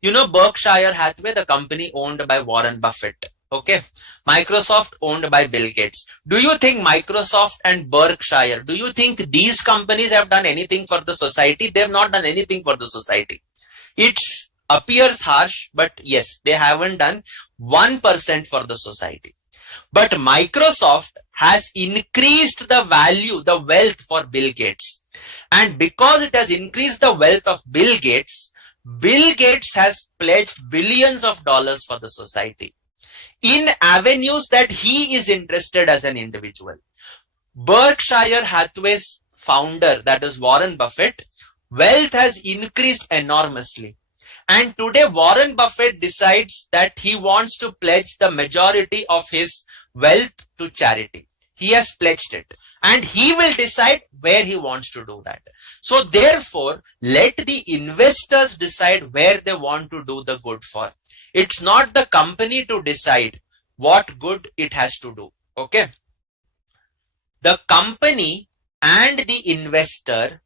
You know Berkshire Hathaway, the company owned by Warren Buffett. Okay. Microsoft owned by Bill Gates. Do you think Microsoft and Berkshire, do you think these companies have done anything for the society? They have not done anything for the society. It appears harsh, but yes, they haven't done 1% for the society. But Microsoft has increased the value, the wealth for Bill Gates. And because it has increased the wealth of Bill Gates has pledged billions of dollars for the society in avenues that he is interested as an individual. Berkshire Hathaway's founder, that is Warren Buffett, wealth has increased enormously. And today Warren Buffett decides that he wants to pledge the majority of his wealth to charity. He has pledged it. And he will decide where he wants to do that. So therefore, let the investors decide where they want to do the good for. It's not the company to decide what good it has to do. Okay. The company and the investor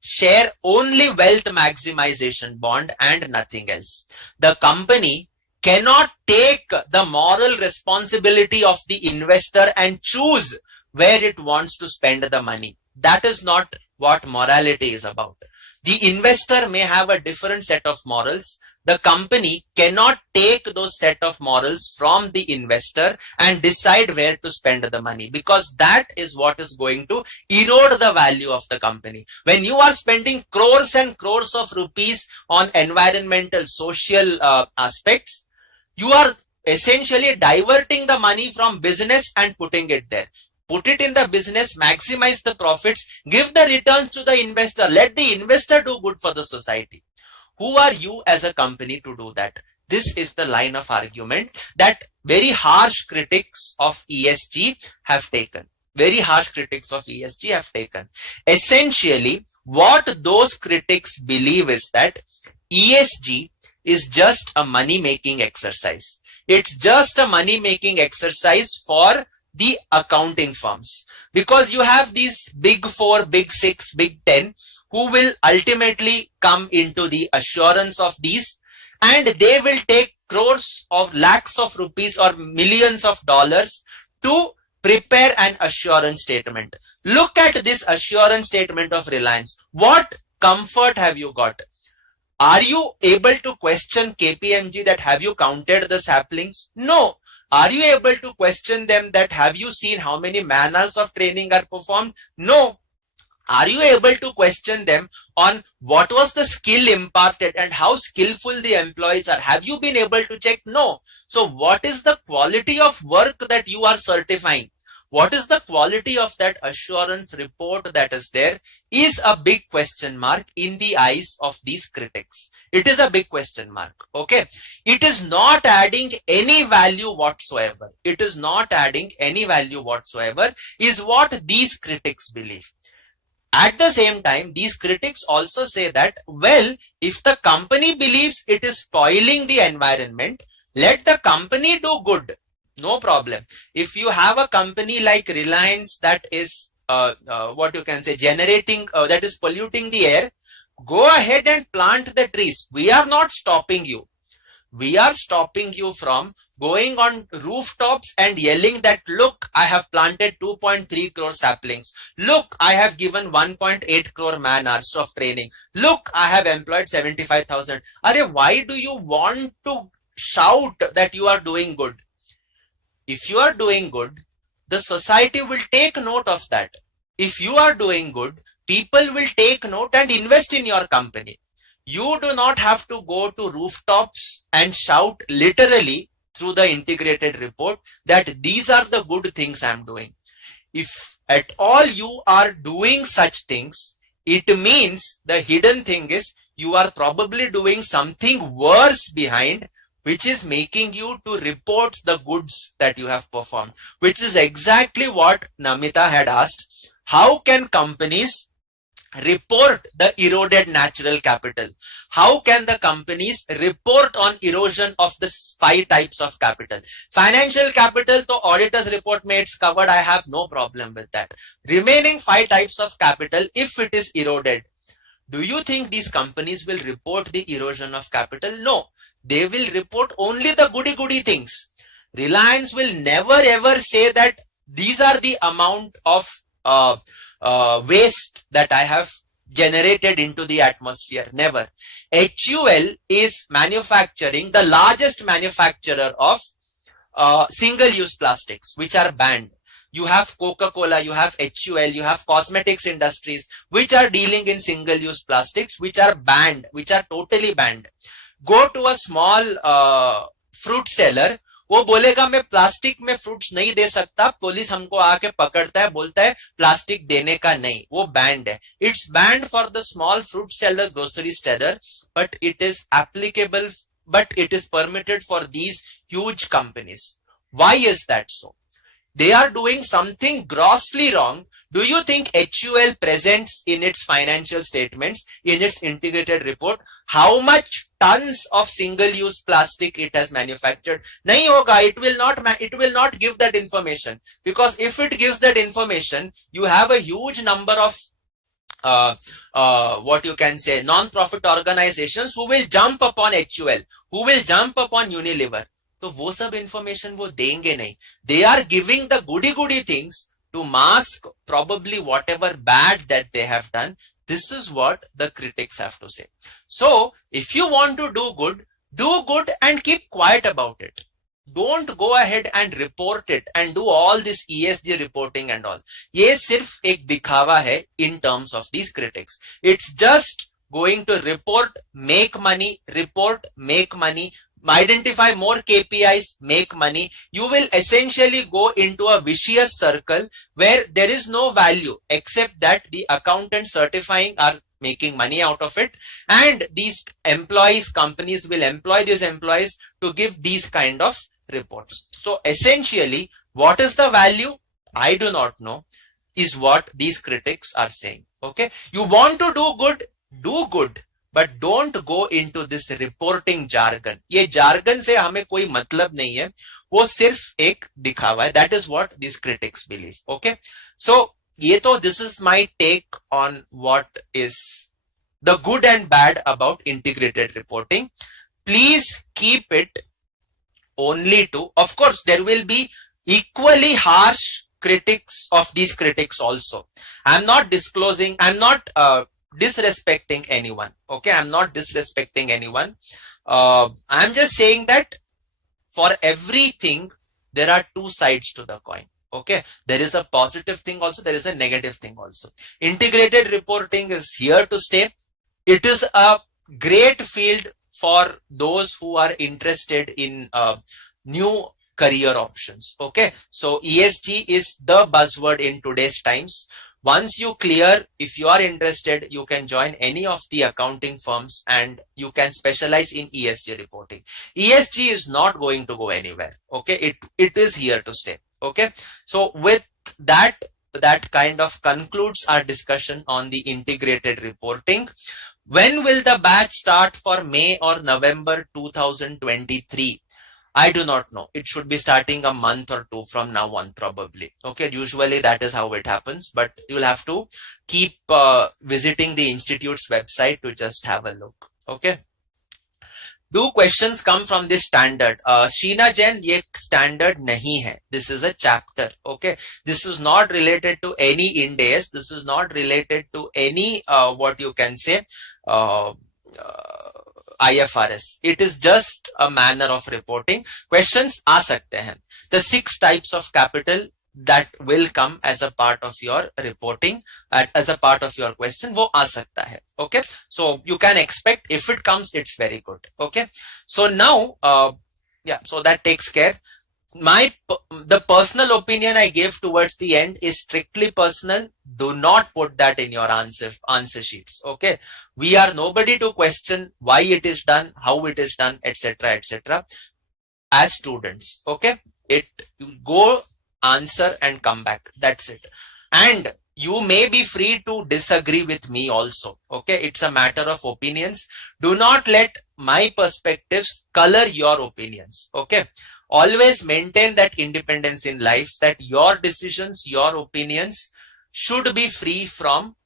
share only wealth maximization bond and nothing else. The company cannot take the moral responsibility of the investor and choose where it wants to spend the money. That is not what morality is about. The investor may have a different set of morals. The company cannot take those set of morals from the investor and decide where to spend the money, because that is what is going to erode the value of the company. When you are spending crores and crores of rupees on environmental, social aspects, you are essentially diverting the money from business and putting it there. Put it in the business, maximize the profits, give the returns to the investor. Let the investor do good for the society. Who are you as a company to do that? This is the line of argument that very harsh critics of ESG have taken. Essentially, what those critics believe is that ESG is just a money-making exercise. It's just a money-making exercise for the accounting firms, because you have these big 4, big 6, big 10 who will ultimately come into the assurance of these, and they will take crores of lakhs of rupees or millions of dollars to prepare an assurance statement. Look at this assurance statement of Reliance. What comfort have you got? Are you able to question KPMG that have you counted the saplings? No. Are you able to question them that have you seen how many man hours of training are performed? No. Are you able to question them on what was the skill imparted and how skillful the employees are? Have you been able to check? No. So what is the quality of work that you are certifying? What is the quality of that assurance report that is there is a big question mark in the eyes of these critics. It is a big question mark. Okay. It is not adding any value whatsoever. It is not adding any value whatsoever is what these critics believe. At the same time, these critics also say that, well, if the company believes it is spoiling the environment, let the company do good. No problem. If you have a company like Reliance that is, what you can say, generating, that is polluting the air, go ahead and plant the trees. We are not stopping you. We are stopping you from going on rooftops and yelling that, look, I have planted 2.3 crore saplings. Look, I have given 1.8 crore man hours of training. Look, I have employed 75,000. Why do you want to shout that you are doing good? If you are doing good, the society will take note of that. If you are doing good, people will take note and invest in your company. You do not have to go to rooftops and shout literally through the integrated report that these are the good things I'm doing. If at all you are doing such things, it means the hidden thing is you are probably doing something worse behind, which is making you to report the goods that you have performed, which is exactly what Namita had asked. How can companies report the eroded natural capital? How can the companies report on erosion of the 5 types of capital? Financial capital, to auditor's report may it's covered. I have no problem with that. Remaining 5 types of capital, if it is eroded, do you think these companies will report the erosion of capital? No. They will report only the goody things. Reliance will never ever say that these are the amount of waste that I have generated into the atmosphere. Never. HUL is manufacturing, the largest manufacturer of single-use plastics, which are banned. You have Coca-Cola, you have HUL, you have cosmetics industries, which are dealing in single-use plastics, which are banned, which are totally banned. Go to a small fruit seller, वो बोलेगा मैं plastic में fruits नहीं दे सकता, police हमको आके पकड़ता है, बोलता है प्लास्टिक देने का नहीं, वो बैंड है. It's band for the small fruit seller, grocery seller, but it is applicable, but it is permitted for these huge companies. Why is that so? They are doing something grossly wrong. Do you think HUL presents in its financial statements, in its integrated report, how much tons of single-use plastic it has manufactured? Nahi hoga. It will not give that information, because if it gives that information, you have a huge number of what you can say, non-profit organizations who will jump upon HUL, who will jump upon Unilever. तो वो सब information वो देंगे नहीं. They are giving the goody things to mask probably whatever bad that they have done. This is what the critics have to say. So if you want to do good and keep quiet about it. Don't go ahead and report it and do all this ESG reporting and all. ये सिर्फ एक दिखावा है in terms of these critics. It's just going to report, make money, identify more KPIs, make money. You will essentially go into a vicious circle where there is no value except that the accountants certifying are making money out of it, and these employees, companies will employ these employees to give these kind of reports. So essentially, what is the value? I do not know, is what these critics are saying. Okay, you want to do good, but don't go into this reporting jargon. ये jargon से हमें कोई मतलब नहीं है, वो सिर्फ एक दिखावा है. That is what these critics believe. Okay, so ये तो this is my take on what is the good and bad about integrated reporting. Please keep it only to, of course, there will be equally harsh critics of these critics also. I'm not disclosing, I'm not disrespecting anyone. Okay, I'm not disrespecting anyone. I'm just saying that for everything, there are two sides to the coin. Okay, there is a positive thing also, there is a negative thing also. Integrated reporting is here to stay. It is a great field for those who are interested in new career options. Okay, so ESG is the buzzword in today's times. Once you clear, if you are interested, you can join any of the accounting firms and you can specialize in ESG reporting. ESG is not going to go anywhere. Okay, it is here to stay. Okay, so with that kind of concludes our discussion on the integrated reporting. When will the batch start for May or November 2023? I do not know. It should be starting a month or two from now on, probably. Okay, usually that is how it happens, but you'll have to keep visiting the institute's website to just have a look. Okay. Do questions come from this standard? Sheena Jain, ye standard nahi hai. This is a chapter. Okay. This is not related to any Ind AS. This is not related to any, what you can say, IFRS. It is just a manner of reporting. Questions aa sakte hain. The 6 types of capital that will come as a part of your reporting, as a part of your question, wo aa sakta hai. Okay, so you can expect, if it comes, it's very good. Okay, so now yeah, so that takes care. The personal opinion I gave towards the end is strictly personal. Do not put that in your answer sheets. Okay, we are nobody to question why it is done, how it is done, etc., etc. As students, okay, you go, answer and come back. That's it. And you may be free to disagree with me also. Okay, it's a matter of opinions. Do not let my perspectives color your opinions. Okay, always maintain that independence in life, that your decisions, your opinions should be free from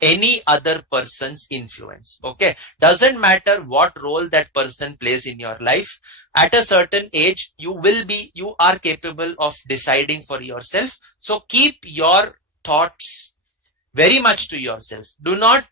any other person's influence. Okay, doesn't matter what role that person plays in your life. At a certain age, you are capable of deciding for yourself. So keep your thoughts very much to yourself. Do not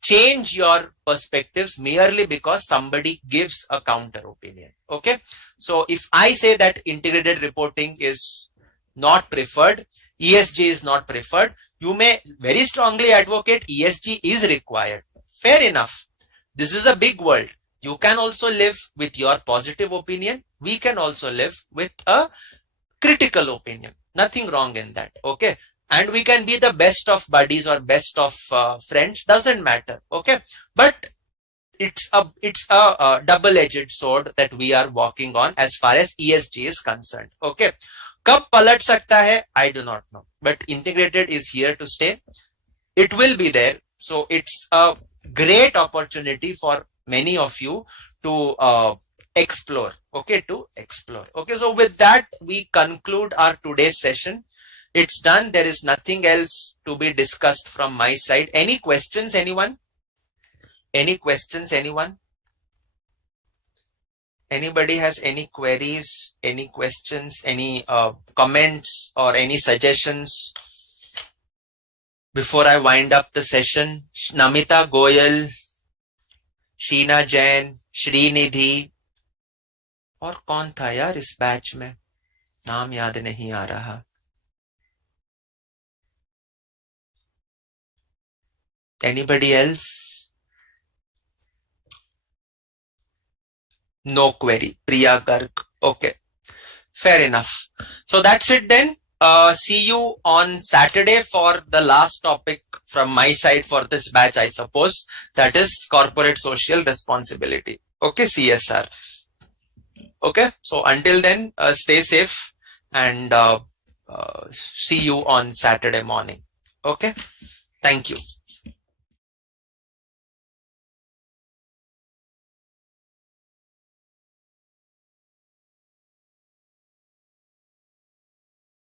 change your perspectives merely because somebody gives a counter opinion. Okay, so if I say that integrated reporting is not preferred, ESG is not preferred, you may very strongly advocate ESG is required. Fair enough. This is a big world. You can also live with your positive opinion. We can also live with a critical opinion. Nothing wrong in that. Okay, and we can be the best of buddies or best of friends. Doesn't matter. Okay, but it's a double-edged sword that we are walking on as far as ESG is concerned. Okay, kab palat sakta hai, I do not know, but integrated is here to stay. It will be there. So it's a great opportunity for many of you to explore. Okay, to explore. Okay, so with that, we conclude our today's session. It's done. There is nothing else to be discussed from my side. Any questions, anyone? Any questions, anyone? Anybody has any queries, any questions, any comments or any suggestions before I wind up the session? Namita Goyal, Sheena Jain, Srinidhi, और कौन था यार इस batch में? नाम याद नहीं आ रहा. Anybody else? No query. Priya Garg. Okay. Fair enough. So that's it then. See you on Saturday for the last topic from my side for this batch, I suppose. That is corporate social responsibility. Okay, CSR. Okay. So until then, stay safe and see you on Saturday morning. Okay. Thank you.